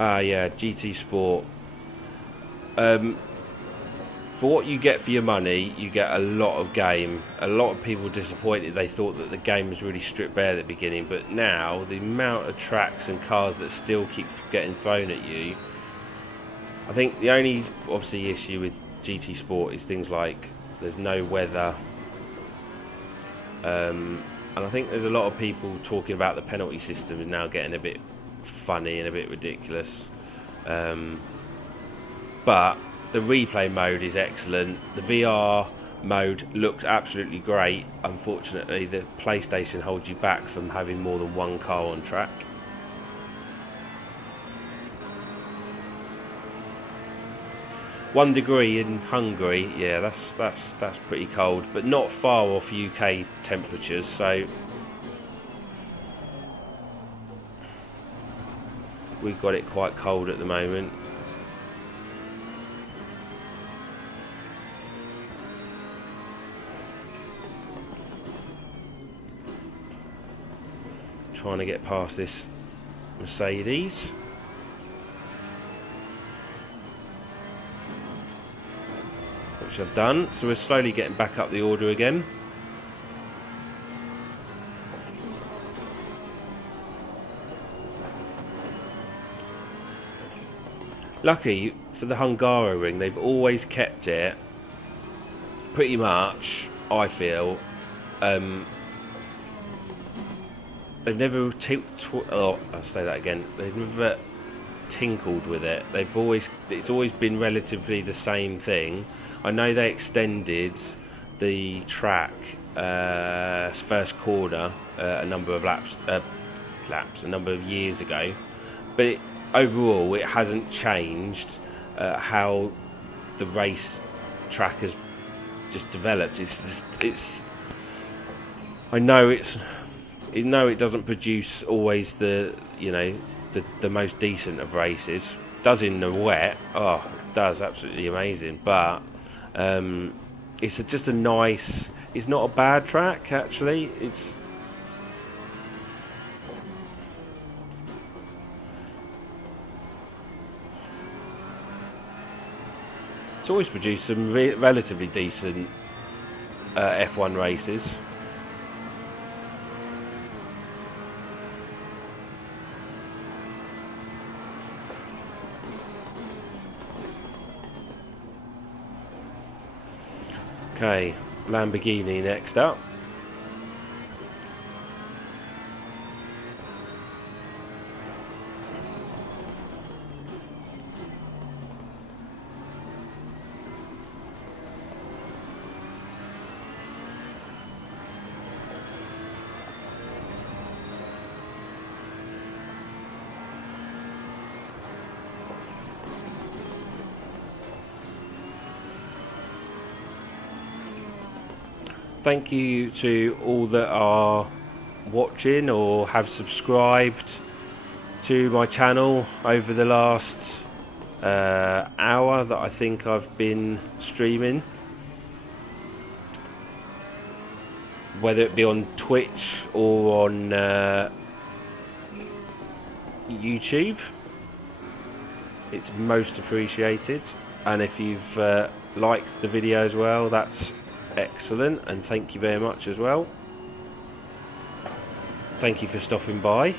Yeah, GT Sport. For what you get for your money, you get a lot of game. A lot of people disappointed. They thought that the game was really stripped bare at the beginning, but now the amount of tracks and cars that still keep getting thrown at you. I think the only obviously issue with GT Sport is things like there's no weather, and I think there's a lot of people talking about the penalty system is now getting a bit funny and a bit ridiculous. But the replay mode is excellent. The VR mode looks absolutely great. Unfortunately, the PlayStation holds you back from having more than one car on track. One degree in Hungary, yeah, that's pretty cold, but not far off UK temperatures. So we've got it quite cold at the moment. Trying to get past this Mercedes. Which I've done. So we're slowly getting back up the order again. Lucky for the Hungaroring, they've always kept it pretty much, I feel, they've never I'll say that again. They've never tinkled with it. It's always been relatively the same thing. I know they extended the track first corner a number of a number of years ago, but overall it hasn't changed how the race track has just developed. I know it doesn't produce always the most decent of races. It does in the wet. Oh, it does, absolutely amazing. But it's just a nice. It's not a bad track actually. It's always produced some relatively decent F1 races. Okay, Lamborghini next up. Thank you to all that are watching or have subscribed to my channel over the last hour that I think I've been streaming, whether it be on Twitch or on YouTube. It's most appreciated, and if you've liked the video as well, that's excellent, and thank you very much as well. Thank you for stopping by.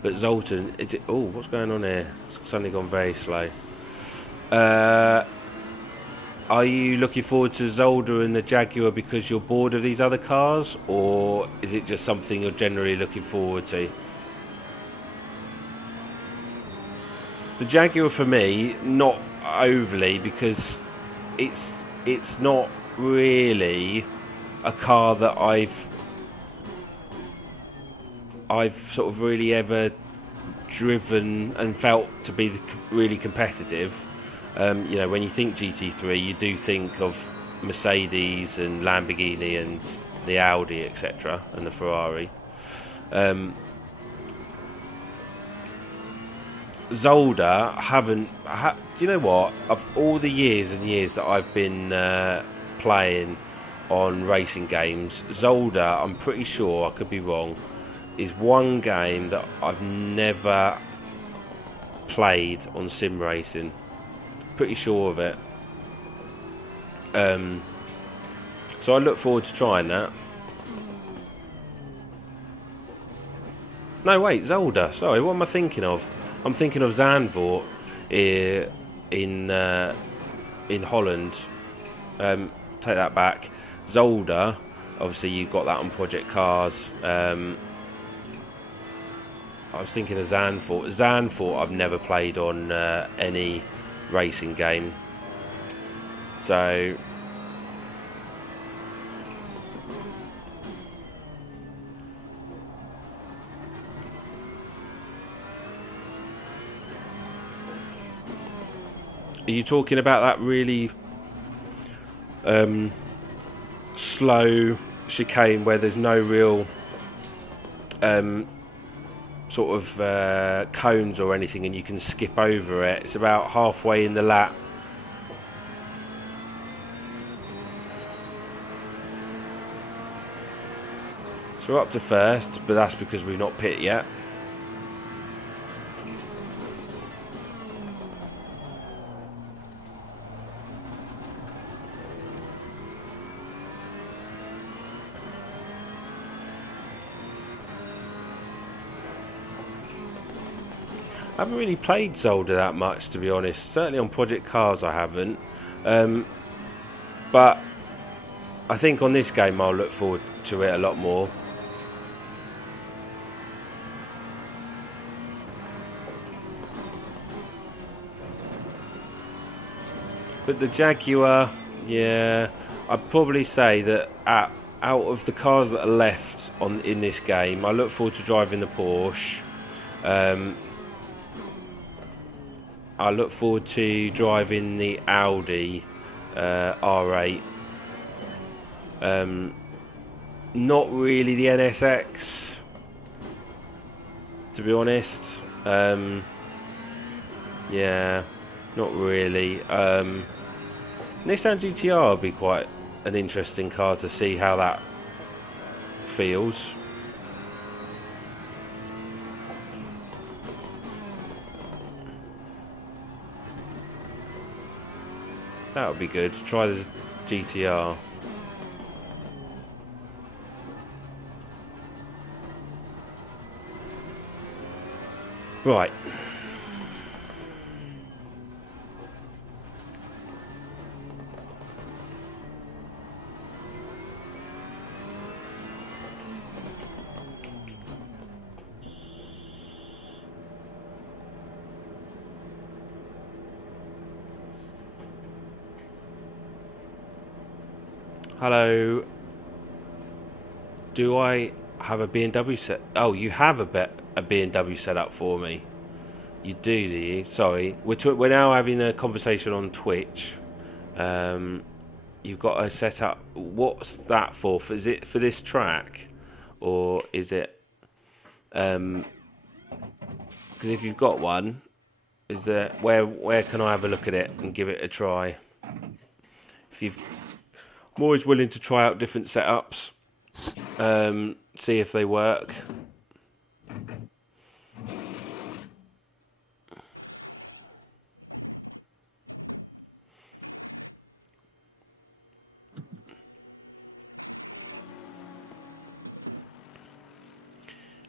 But Zoltan, oh, what's going on here? It's suddenly gone very slow. Are you looking forward to Zolder and the Jaguar because you're bored of these other cars, or is it just something you're generally looking forward to? The Jaguar for me, not overly, because it's not really a car that I've sort of really ever driven and felt to be really competitive. You know, when you think GT3, you do think of Mercedes and Lamborghini and the Audi, etc., and the Ferrari. Zolder, do you know what? Of all the years and years that I've been playing on racing games, Zolder, I'm pretty sure, I could be wrong, is one game that I've never played on sim racing. Pretty sure of it. So I look forward to trying that. No, wait, Zolder. Sorry, what am I thinking of? I'm thinking of Zandvoort in Holland. Take that back. Zolder, obviously you got that on Project Cars. I was thinking of Zandvoort. Zandvoort I've never played on any racing game. So are you talking about that really slow chicane where there's no real sort of cones or anything and you can skip over it? It's about halfway in the lap. So we're up to first, but that's because we've not pit yet. I haven't really played Zolder that much, to be honest. Certainly on Project Cars I haven't. But I think on this game I'll look forward to it a lot more. But the Jaguar, yeah, I'd probably say that out of the cars that are left in this game, I look forward to driving the Porsche. I look forward to driving the Audi R8. Not really the NSX, to be honest. Yeah, not really. Nissan GTR would be quite an interesting car to see how that feels. That would be good. Try the GTR. Right. Hello. Do I have a B&W set? Oh, you have a B&W set up for me. You do you? Sorry. We're now having a conversation on Twitch. You've got a set up. What's that for? Is it for this track, or is it? Because if you've got one, is there where can I have a look at it and give it a try? I'm always willing to try out different setups, see if they work.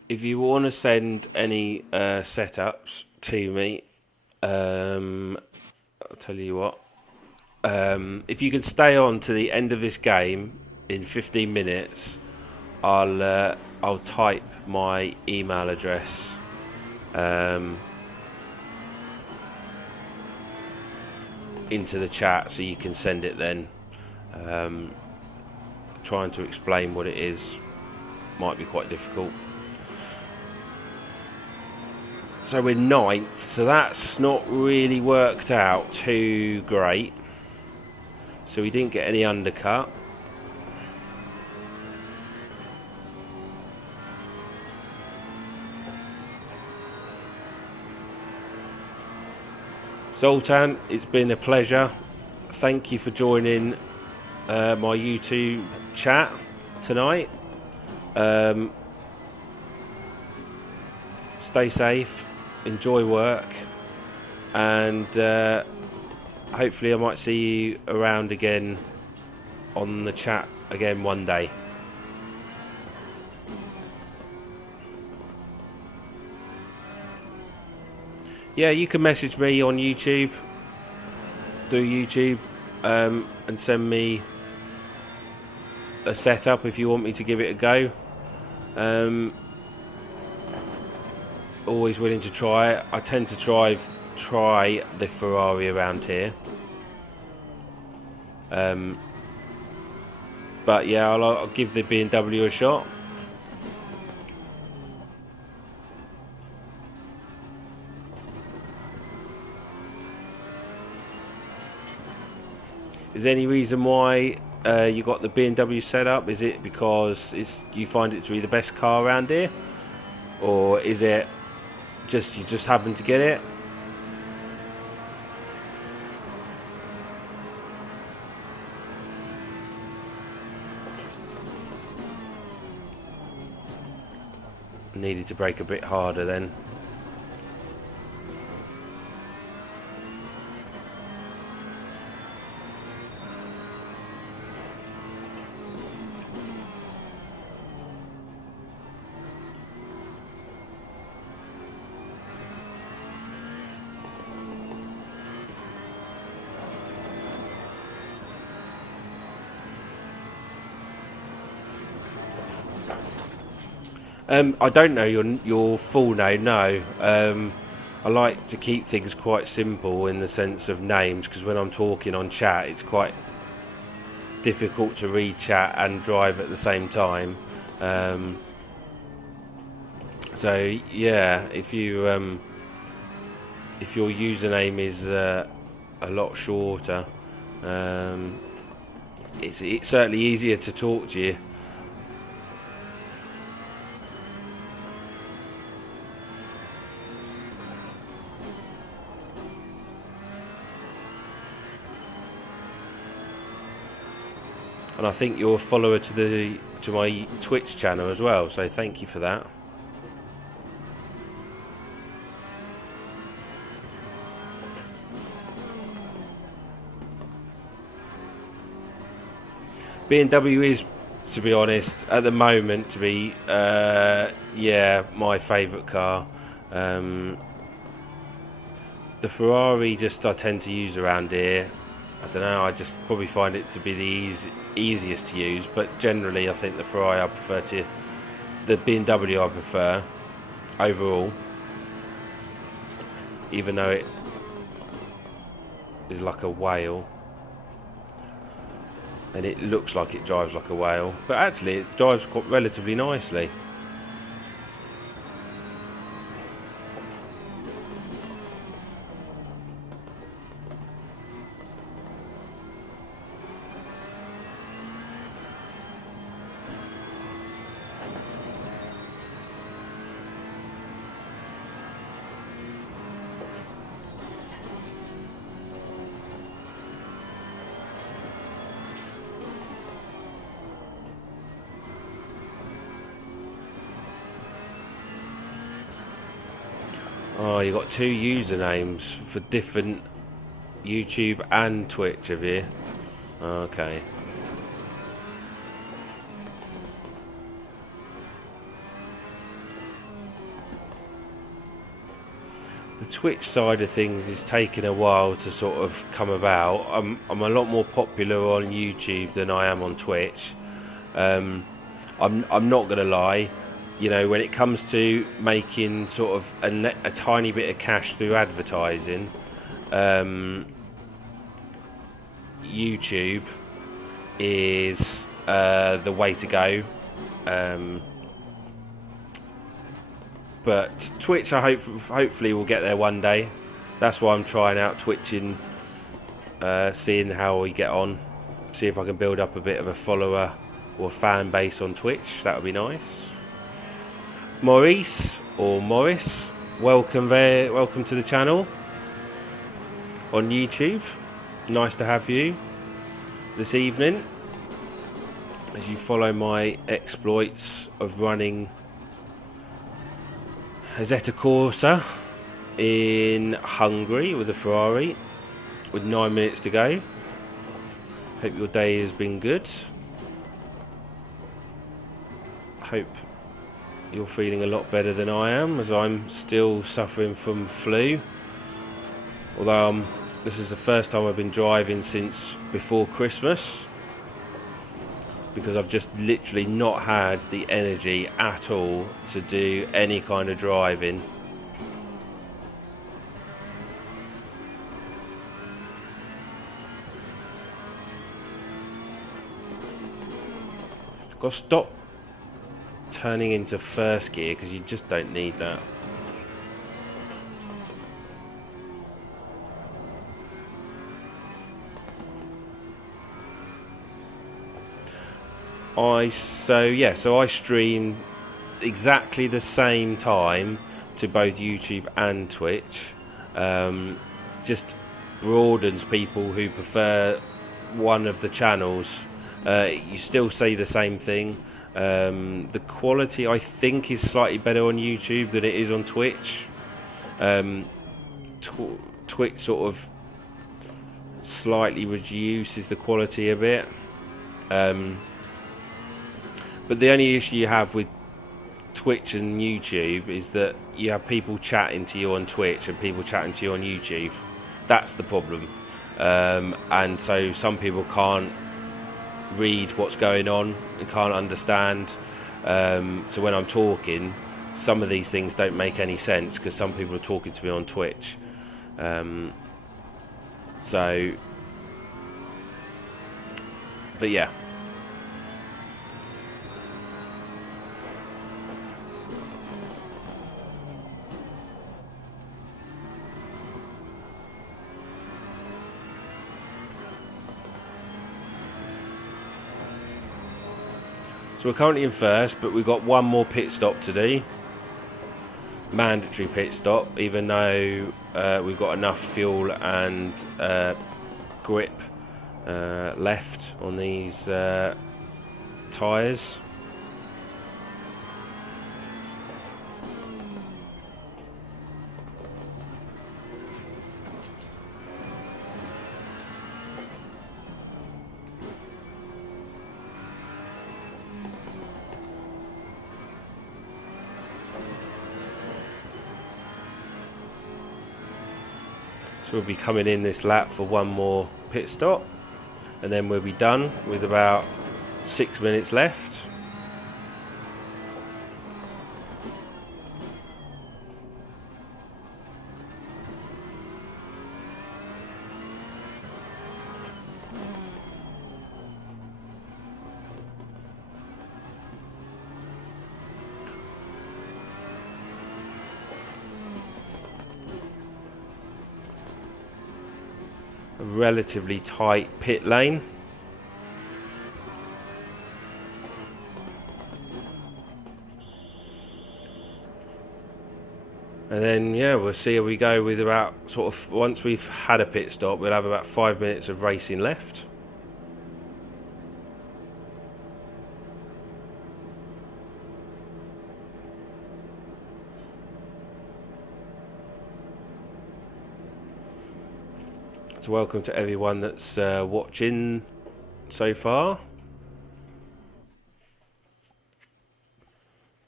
If you want to send any setups to me, I'll tell you what. If you can stay on to the end of this game in 15 minutes, I'll type my email address into the chat so you can send it then. Trying to explain what it is might be quite difficult. So we're 9th, so that's not really worked out too great. So we didn't get any undercut. Zoltan, it's been a pleasure. Thank you for joining my YouTube chat tonight. Stay safe, enjoy work, and hopefully I might see you around again on the chat again one day. Yeah, you can message me on YouTube, through YouTube, and send me a setup if you want me to give it a go. Always willing to try it. I tend to try the Ferrari around here. But yeah, I'll give the BMW a shot. Is there any reason why you got the BMW set up? Is it because you find it to be the best car around here, or is it just you just happen to get it? Needed to brake a bit harder then. I don't know your full name, no. I like to keep things quite simple in the sense of names, because when I'm talking on chat it's quite difficult to read chat and drive at the same time. So yeah, if your username is a lot shorter, it's certainly easier to talk to you. And I think you're a follower to my Twitch channel as well, so thank you for that. BMW is, to be honest, at the moment, to be yeah, my favourite car. The Ferrari I tend to use around here. I don't know, I just probably find it to be the easiest to use, but generally I think the Ferrari the BMW I prefer overall, even though it is like a whale and it looks like it drives like a whale, but actually it drives quite relatively nicely. Oh, you got two usernames for different YouTube and Twitch, have you? Okay. The Twitch side of things is taking a while to sort of come about. I'm a lot more popular on YouTube than I am on Twitch. I'm not gonna lie. You know, when it comes to making sort of a tiny bit of cash through advertising, YouTube is the way to go. But Twitch, hopefully will get there one day. That's why I'm trying out Twitching, seeing how we get on. See if I can build up a bit of a follower or fan base on Twitch. That would be nice. Maurice or Morris, welcome to the channel. on YouTube. Nice to have you this evening as you follow my exploits of running Assetto Corsa in Hungary with a Ferrari with 9 minutes to go. Hope your day has been good. Hope you're feeling a lot better than I am, as I'm still suffering from flu. Although this is the first time I've been driving since before Christmas, because I've just literally not had the energy at all to do any kind of driving. Got to stop turning into first gear because you just don't need that. So I stream exactly the same time to both YouTube and Twitch. Just broadens people who prefer one of the channels. You still say the same thing. The quality I think is slightly better on YouTube than it is on Twitch. Twitch sort of slightly reduces the quality a bit. But the only issue you have with Twitch and YouTube is that you have people chatting to you on Twitch and people chatting to you on YouTube. That's the problem. And so some people can't read what's going on and can't understand. So when I'm talking, some of these things don't make any sense because some people are talking to me on Twitch. But yeah. So we're currently in first, but we've got one more pit stop to do. Mandatory pit stop, even though we've got enough fuel and grip left on these tyres. So we'll be coming in this lap for one more pit stop, and then we'll be done with about 6 minutes left. A relatively tight pit lane. And then yeah, we'll see how we go with about sort of, once we've had a pit stop, we'll have about 5 minutes of racing left. So welcome to everyone that's watching so far.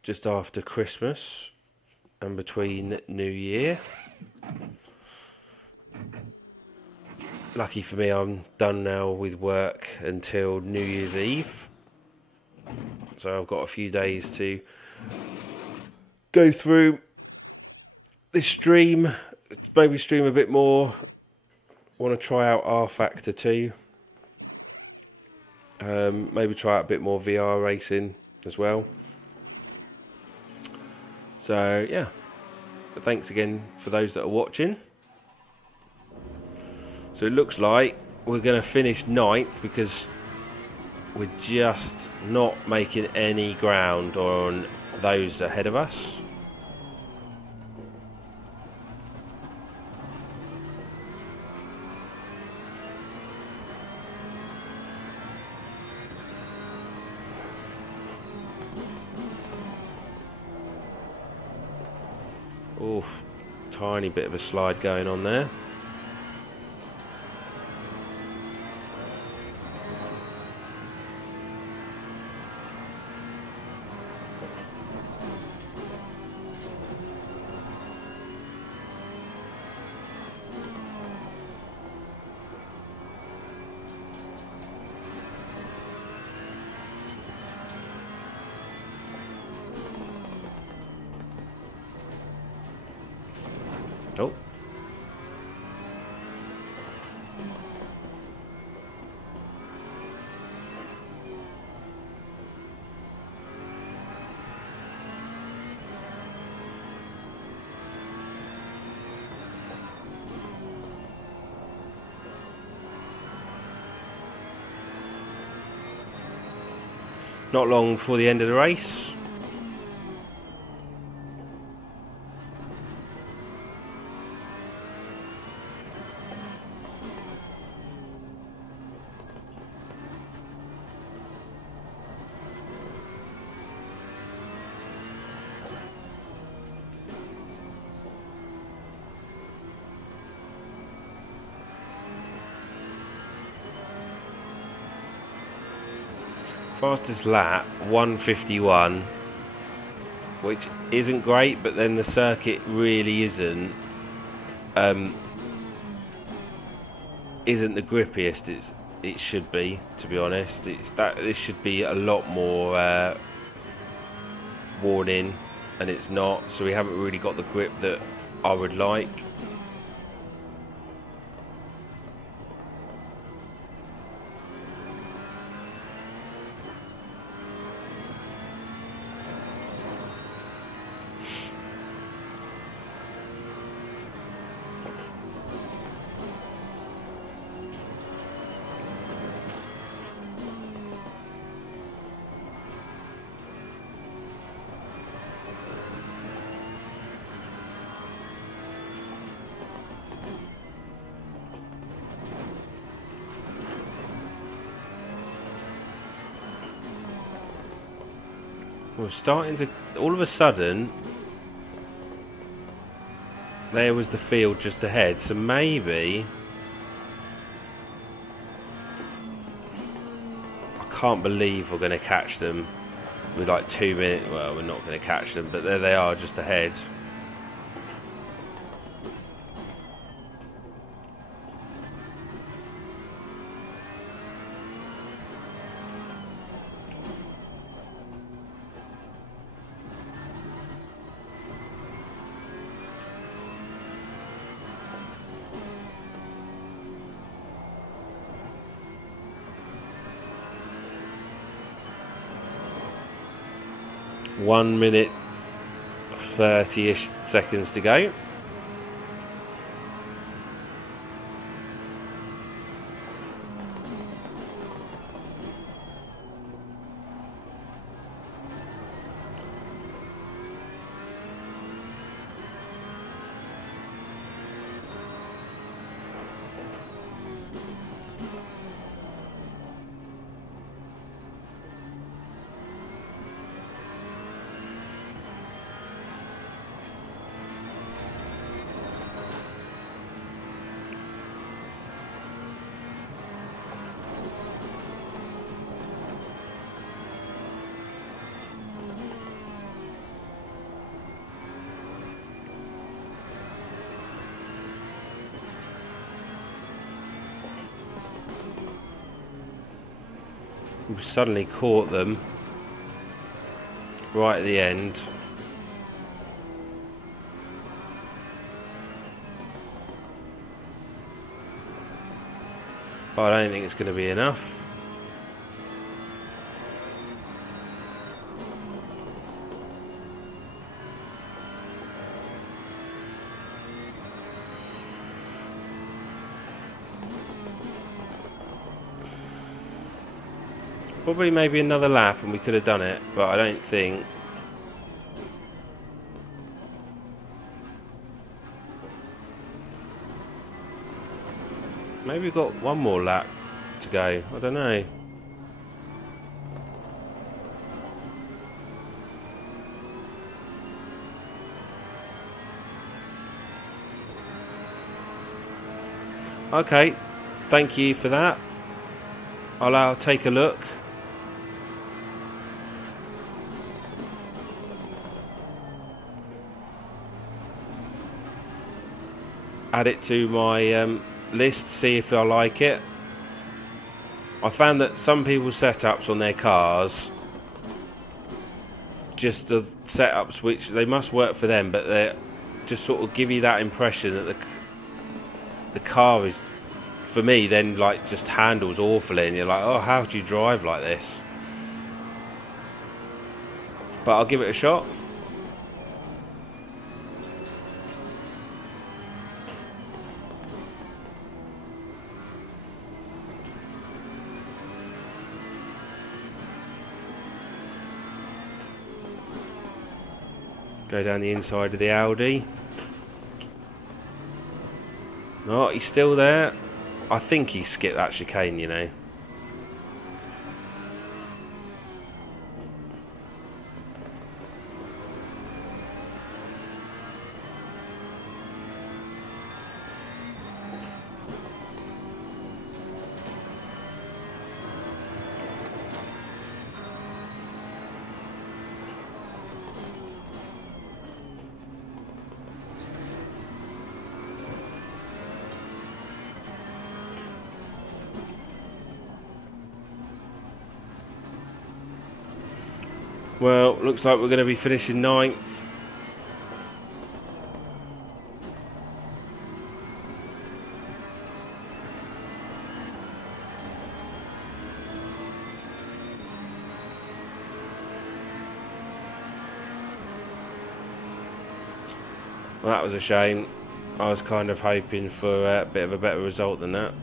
Just after Christmas and between New Year. Lucky for me, I'm done now with work until New Year's Eve. So I've got a few days to go through this stream, maybe stream a bit more. Want to try out R Factor 2. Maybe try out a bit more VR racing as well. So yeah, but thanks again for those that are watching. So it looks like we're going to finish 9th because we're just not making any ground on those ahead of us. Oof, tiny bit of a slide going on there. Oh. Not long before the end of the race. Fastest lap 1:51, which isn't great, but then the circuit really isn't the grippiest it should be, to be honest. This should be a lot more worn in, and it's not, so we haven't really got the grip that I would like. We're starting to, all of a sudden, there was the field just ahead, so maybe, I can't believe we're going to catch them with like 2 minutes, well, we're not going to catch them, but there they are just ahead. One minute 30-ish seconds to go. We suddenly caught them right at the end. But I don't think it's going to be enough. Probably maybe another lap and we could have done it, but I don't think. Maybe we've got one more lap to go, I don't know. Okay, thank you for that. I'll take a look. Add it to my list, see if I like it. I found that some people's setups on their cars, just the setups which they must work for them, but they just sort of give you that impression that the car is, for me, then like just handles awfully, and you're like, oh, how do you drive like this? But I'll give it a shot. Go down the inside of the Audi. Oh, he's still there. I think he skipped that chicane, you know. Well, looks like we're going to be finishing 9th. Well, that was a shame. I was kind of hoping for a bit of a better result than that.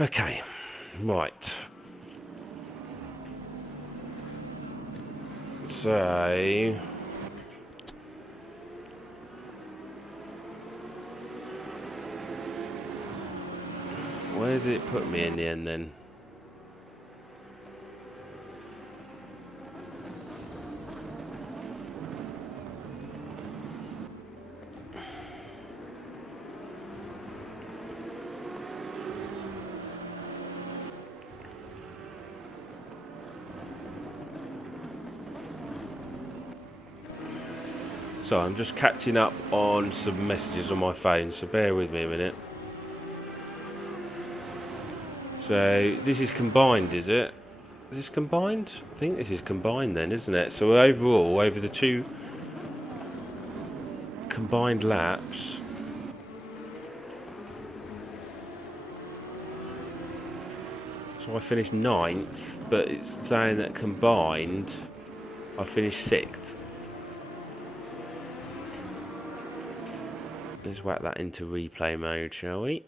Okay, right. So where did it put me in the end then? So I'm just catching up on some messages on my phone, so bear with me a minute. So this is combined, is it? Is this combined? I think this is combined then, isn't it? So overall, over the 2 combined laps, so I finished 9th, but it's saying that combined I finished 6th. Let's whack that into replay mode, shall we?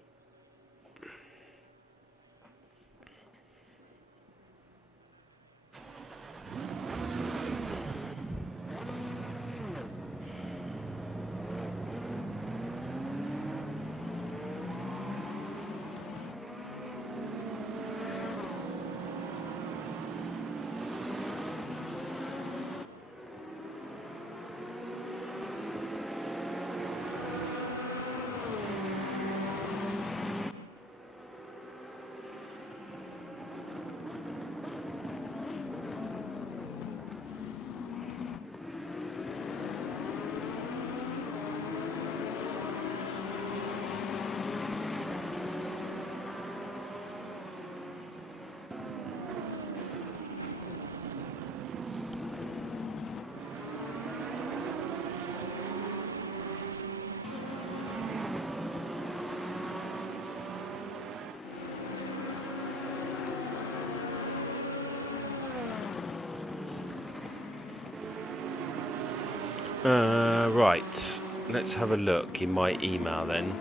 Right, let's have a look in my email then.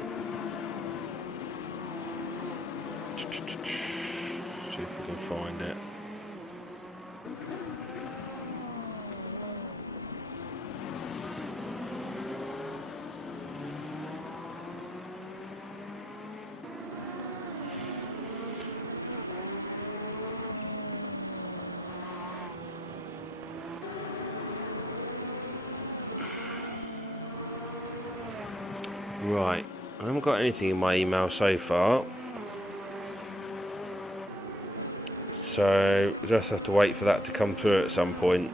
See if we can find it. Right, I haven't got anything in my email so far. So, just have to wait for that to come through at some point.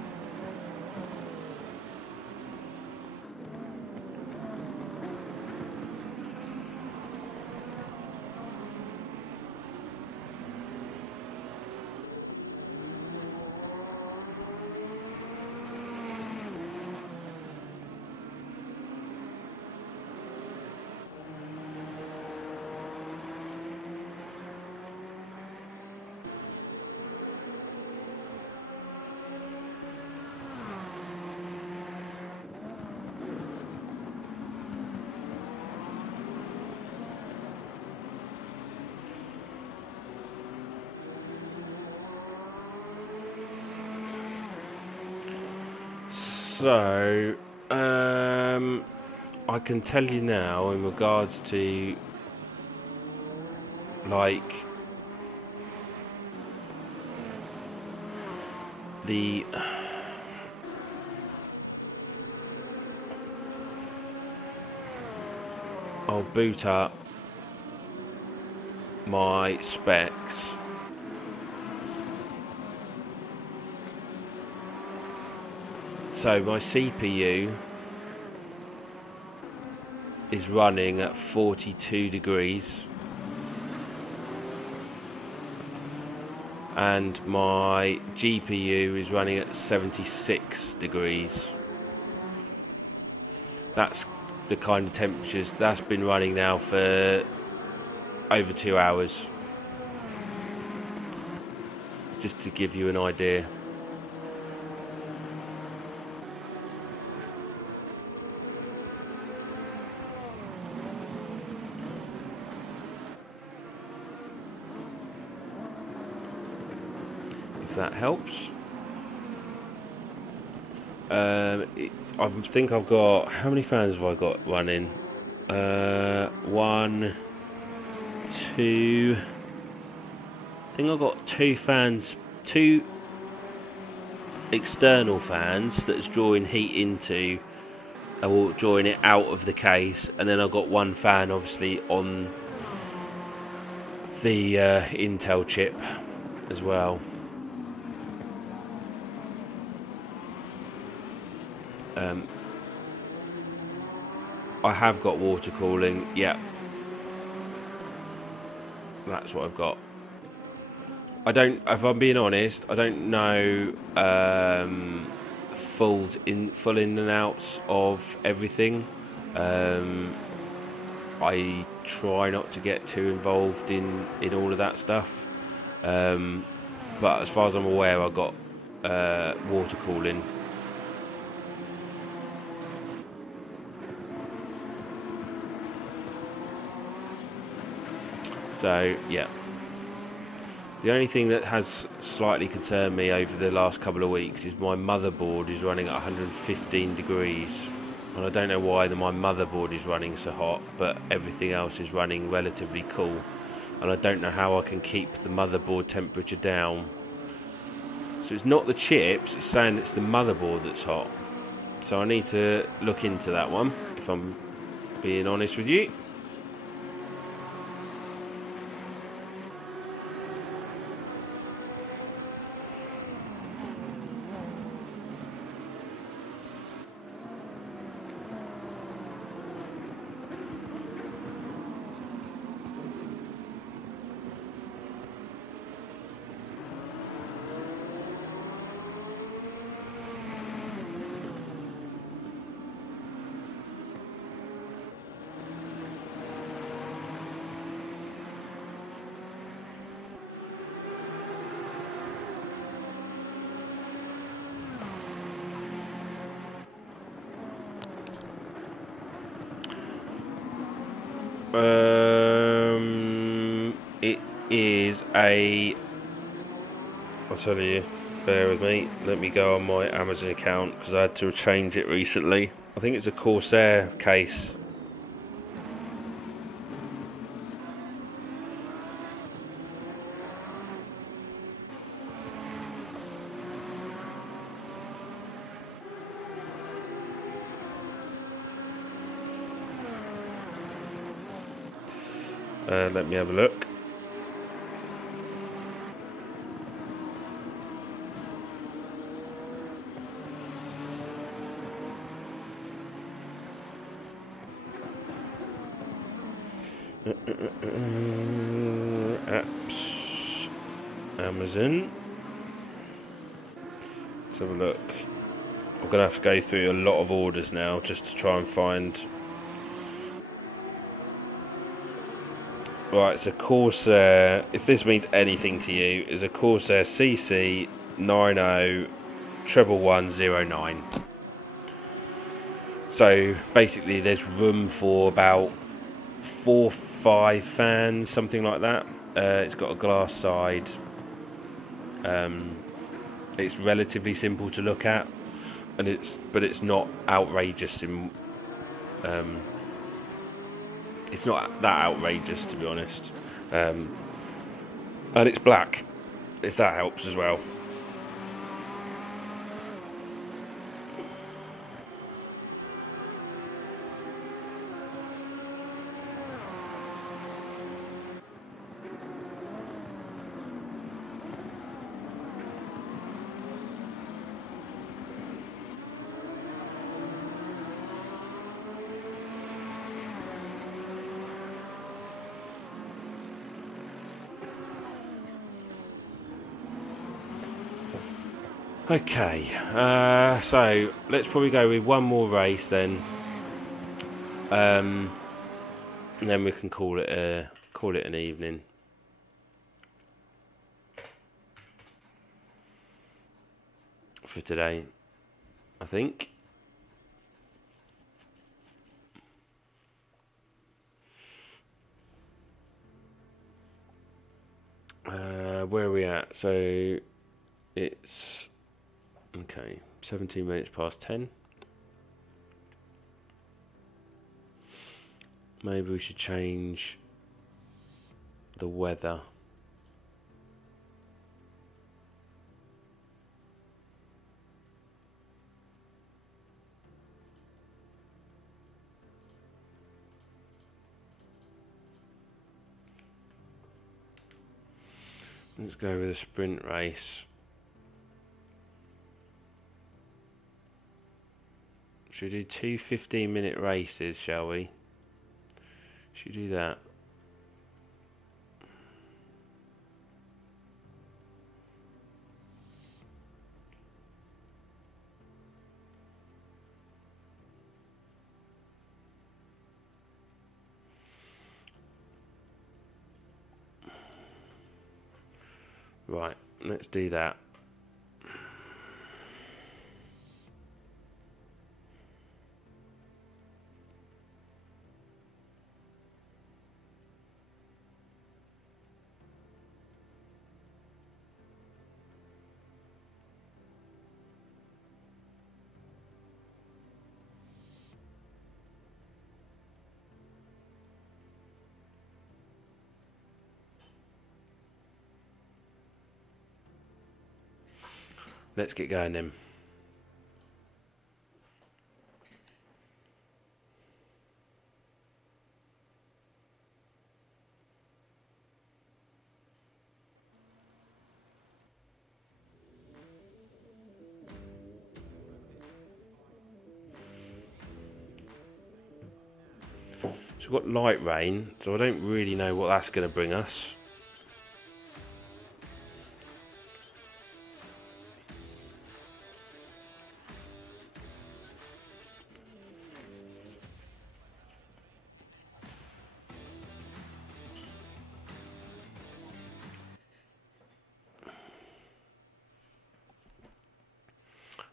So, I can tell you now in regards to, like, I'll boot up my specs. So my CPU is running at 42 degrees and my GPU is running at 76 degrees. That's the kind of temperatures that's been running now for over 2 hours, just to give you an idea. If that helps. I think I've got, how many fans have I got running? 1, 2. I think I've got 2 fans, 2 external fans that's drawing heat into, or drawing it out of the case, and then I've got 1 fan obviously on the Intel chip as well. I have got water cooling, yeah. That's what I've got. I don't, if I'm being honest, I don't know full in and outs of everything. I try not to get too involved in all of that stuff. But as far as I'm aware, I've got water cooling. So, yeah. The only thing that has slightly concerned me over the last couple of weeks is my motherboard is running at 115 degrees. And I don't know why my motherboard is running so hot, but everything else is running relatively cool. And I don't know how I can keep the motherboard temperature down. So it's not the chips, it's saying it's the motherboard that's hot. So I need to look into that one, if I'm being honest with you. It is a, I'll tell you, bear with me, let me go on my Amazon account because I had to change it recently. I think it's a Corsair case. Let me have a look. Apps, Amazon. Let's have a look. I'm going to have to go through a lot of orders now just to try and find. Right, it's a Corsair. If this means anything to you, it's a Corsair CC 901109. So basically, there's room for about 4 or 5 fans, something like that. It's got a glass side. It's relatively simple to look at, and but it's not outrageous in. It's not that outrageous, to be honest, and it's black, if that helps as well. Okay, so let's probably go with one more race then, and then we can call it an evening. For today, I think. Where are we at? So it's okay. 17 minutes past 10. Maybe we should change the weather. Let's go with a sprint race. Should we do 2 15-minute races, shall we? Should we do that? Right, let's do that. Let's get going then. So we've got light rain, so I don't really know what that's going to bring us.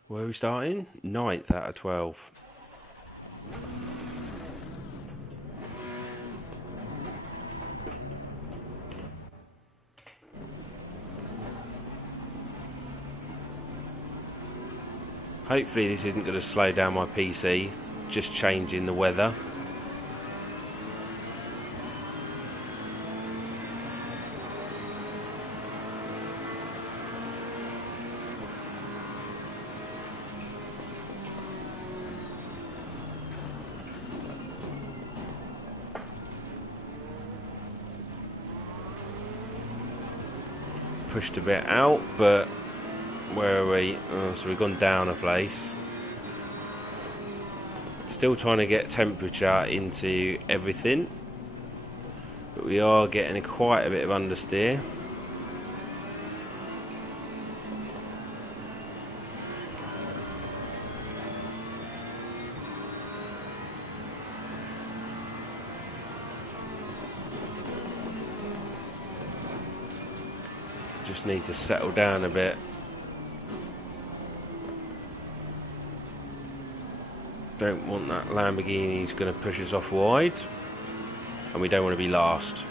Where are we starting? 9th out of 12. Hopefully this isn't going to slow down my PC, just changing the weather. pushed a bit out, but where are we? Oh, so we've gone down a place. Still trying to get temperature into everything, but we are getting quite a bit of understeer. Just need to settle down a bit. Don't want that Lamborghini who's going to push us off wide, and we don't want to be last.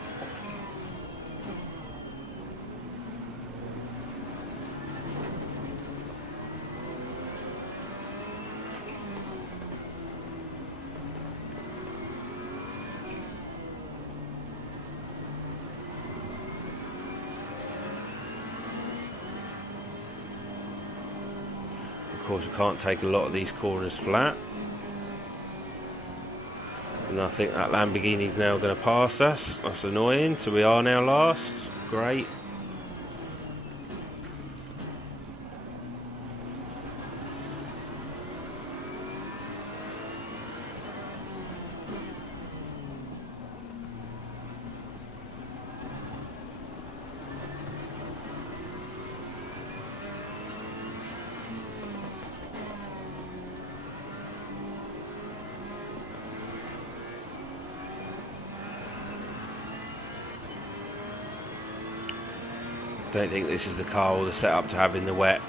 Of course, we can't take a lot of these corners flat. And I think that Lamborghini's now going to pass us. That's annoying. So we are now last. Great. Don't think this is the car or the setup to have in the wet.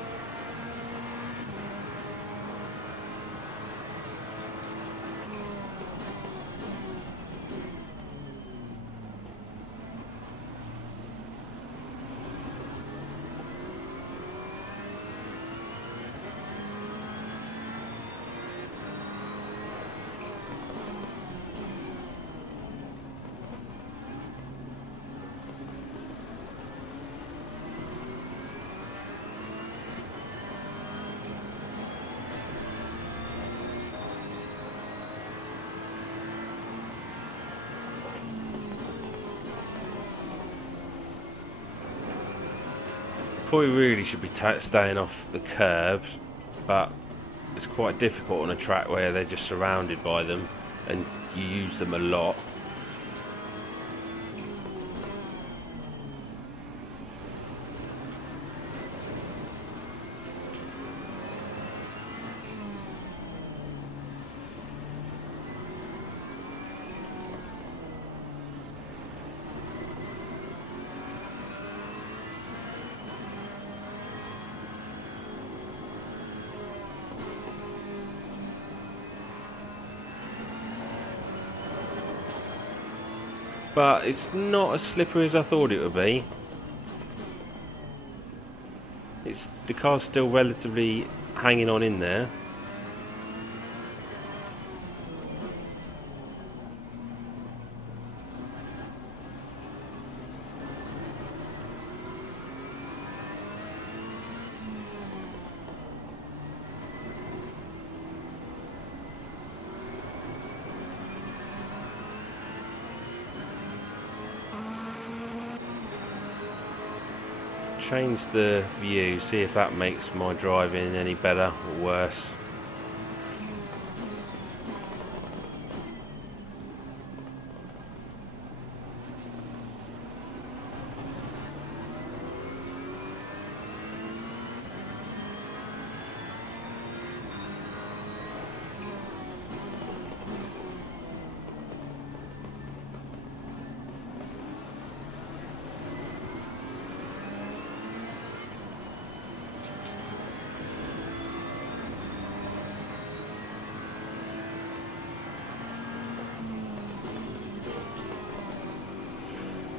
Probably really should be staying off the curbs, but it's quite difficult on a track where they're just surrounded by them and you use them a lot. But it's not as slippery as I thought it would be. The car's still relatively hanging on in there. Change the view, see if that makes my driving any better or worse.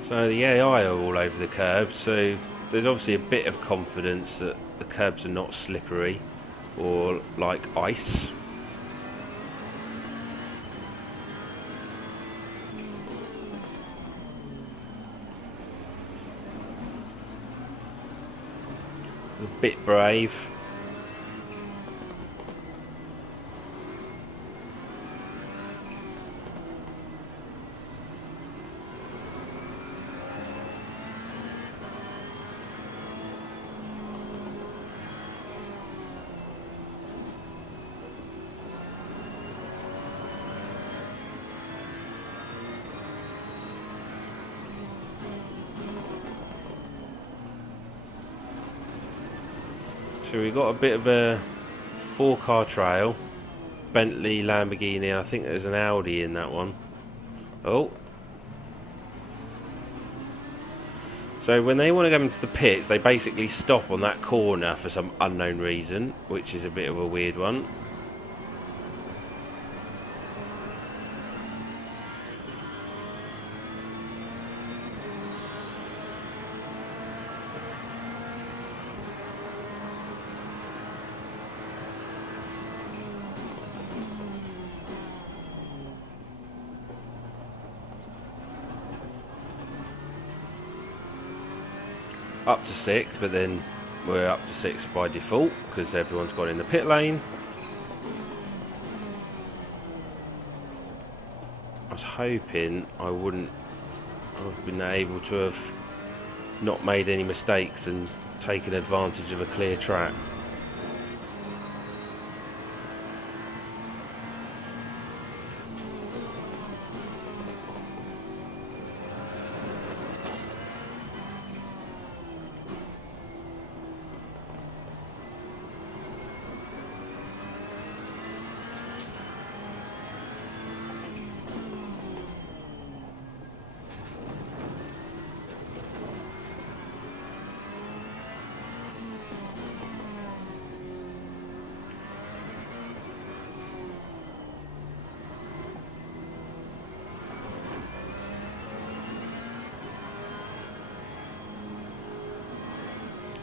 So the AI are all over the curbs, so there's obviously a bit of confidence that the curbs are not slippery or like ice. A bit brave. So we got a bit of a 4-car trail. Bentley, Lamborghini, I think there's an Audi in that one. Oh. So when they want to go into the pits, they basically stop on that corner for some unknown reason, which is a bit of a weird one. Up to 6th, but then we're up to 6th by default because everyone's gone in the pit lane. I was hoping I wouldn't have been able to have not made any mistakes and taken advantage of a clear track.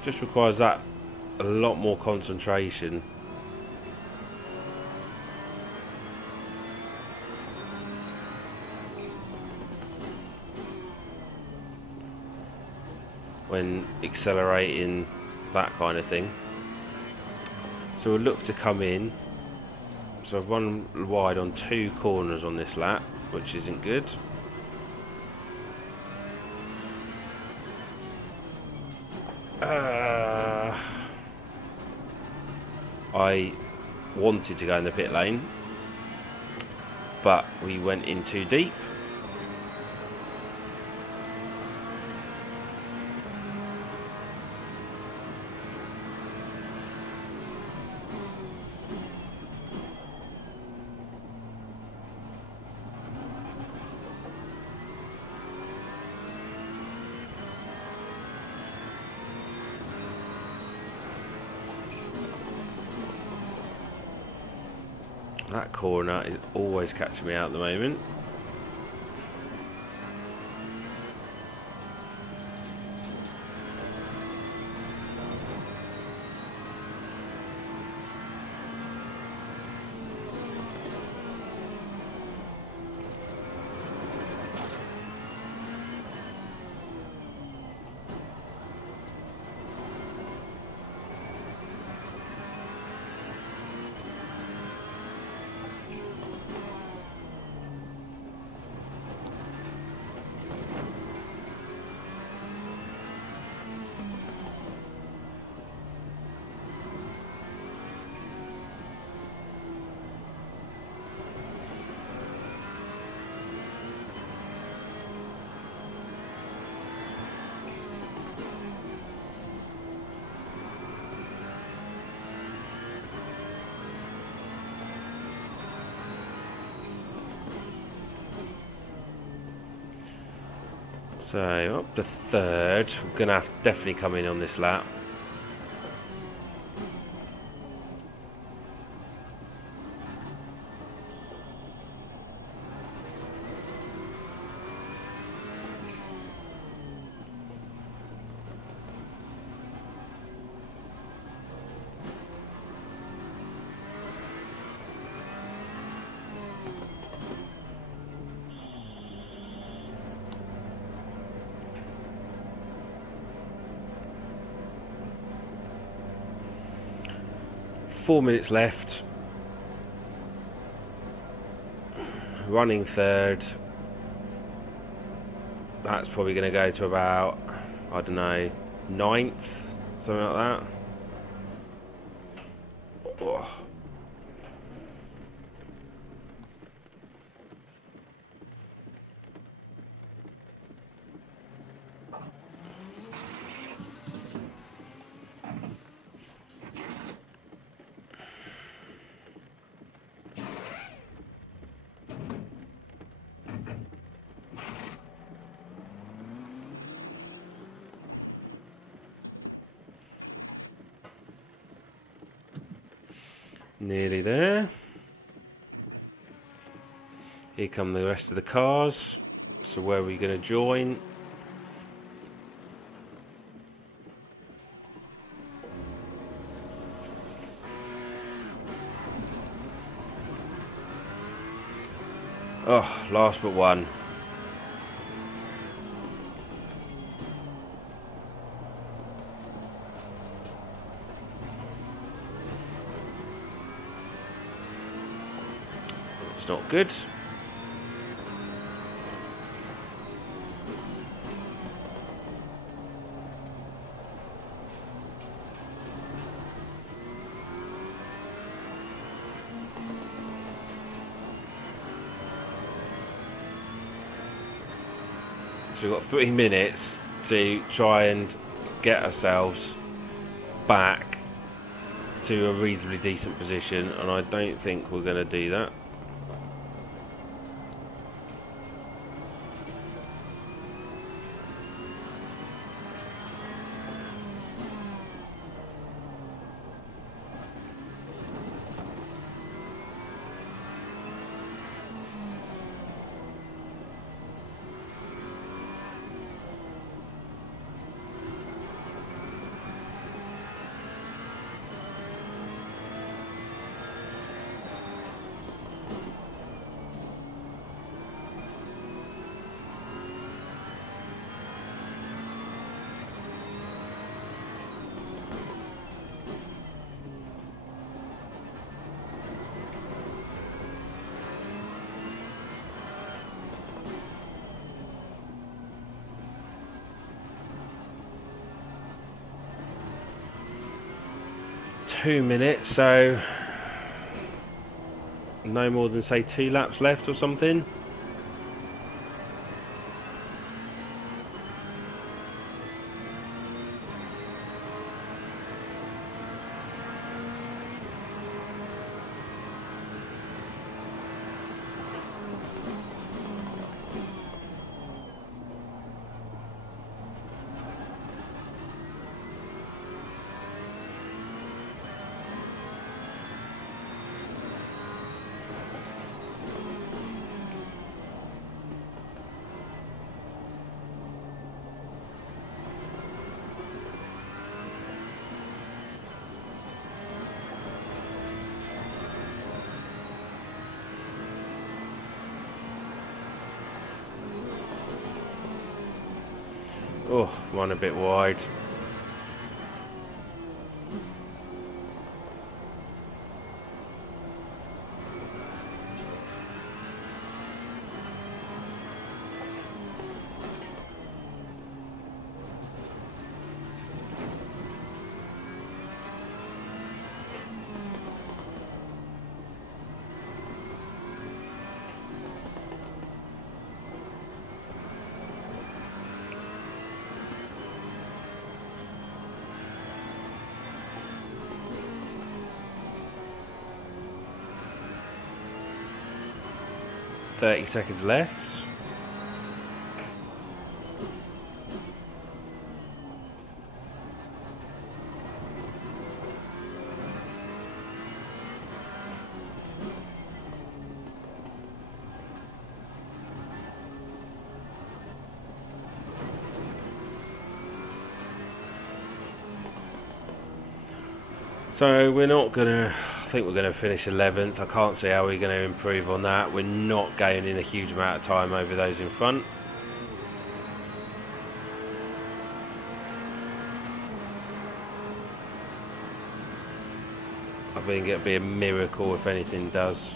Just requires that a lot more concentration. When accelerating, that kind of thing. So we'll look to come in. So I've run wide on 2 corners on this lap, which isn't good. I wanted to go in the pit lane, but we went in too deep. That corner is always catching me out at the moment. So up to 3rd, we're going to have to definitely come in on this lap. Four minutes left. Running 3rd. That's probably going to go to about, I don't know, 9th, something like that. Oh. Nearly there. Here come the rest of the cars. So where are we going to join? Oh, last but one. It's not good. So we've got 3 minutes to try and get ourselves back to a reasonably decent position, and I don't think we're going to do that. Two minutes, so no more than say 2 laps left or something. Oh, one a bit wide. .30 seconds left. So we're not gonna, I think we're gonna finish 11th. I can't see how we're gonna improve on that. We're not gaining a huge amount of time over those in front. I think it'd be a miracle if anything does.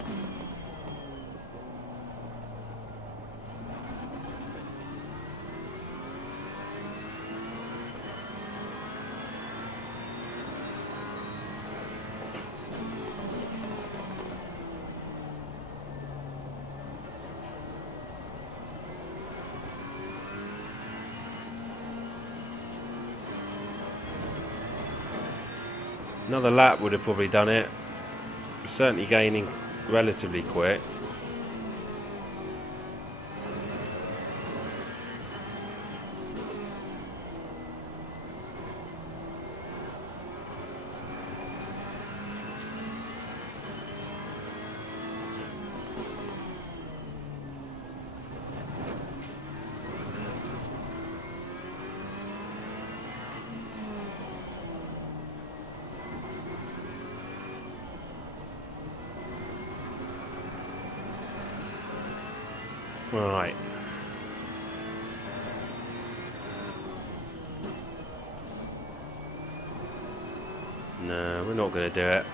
Another lap would have probably done it. Certainly gaining relatively quick. Right. No, we're not going to do it.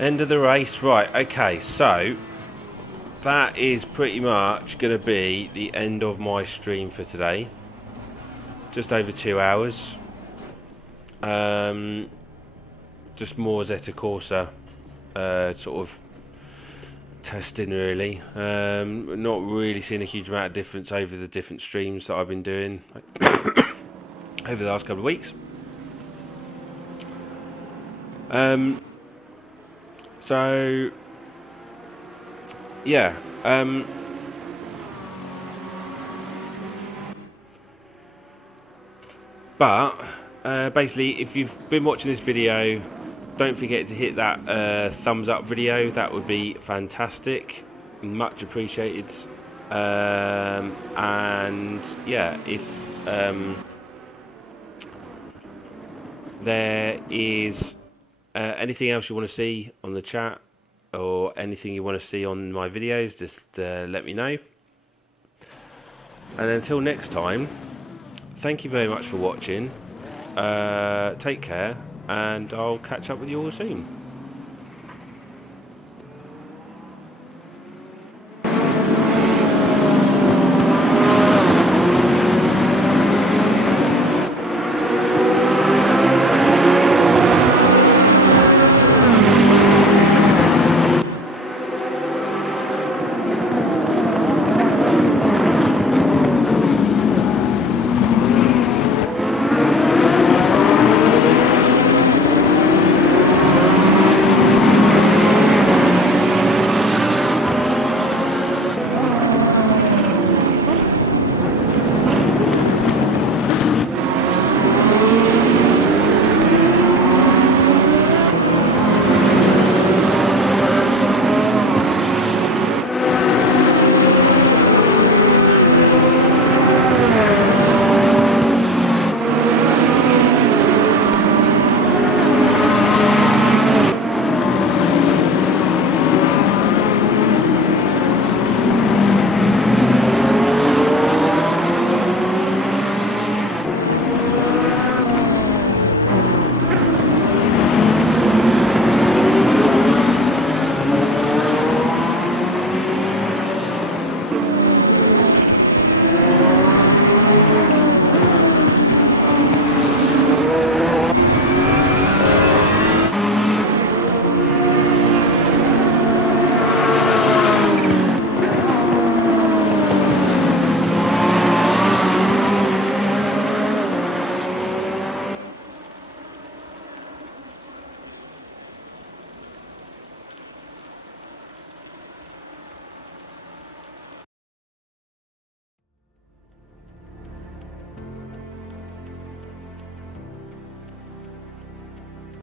End of the race. Right, okay, so that is pretty much going to be the end of my stream for today. Just over 2 hours. Just more Assetto Corsa sort of testing, really. Not really seeing a huge amount of difference over the different streams that I've been doing over the last couple of weeks. So yeah, but basically, if you've been watching this video, don't forget to hit that thumbs up video. That would be fantastic, much appreciated. And yeah, if there is anything else you want to see on the chat, or anything you want to see on my videos, just let me know. And until next time, thank you very much for watching. Take care, and I'll catch up with you all soon.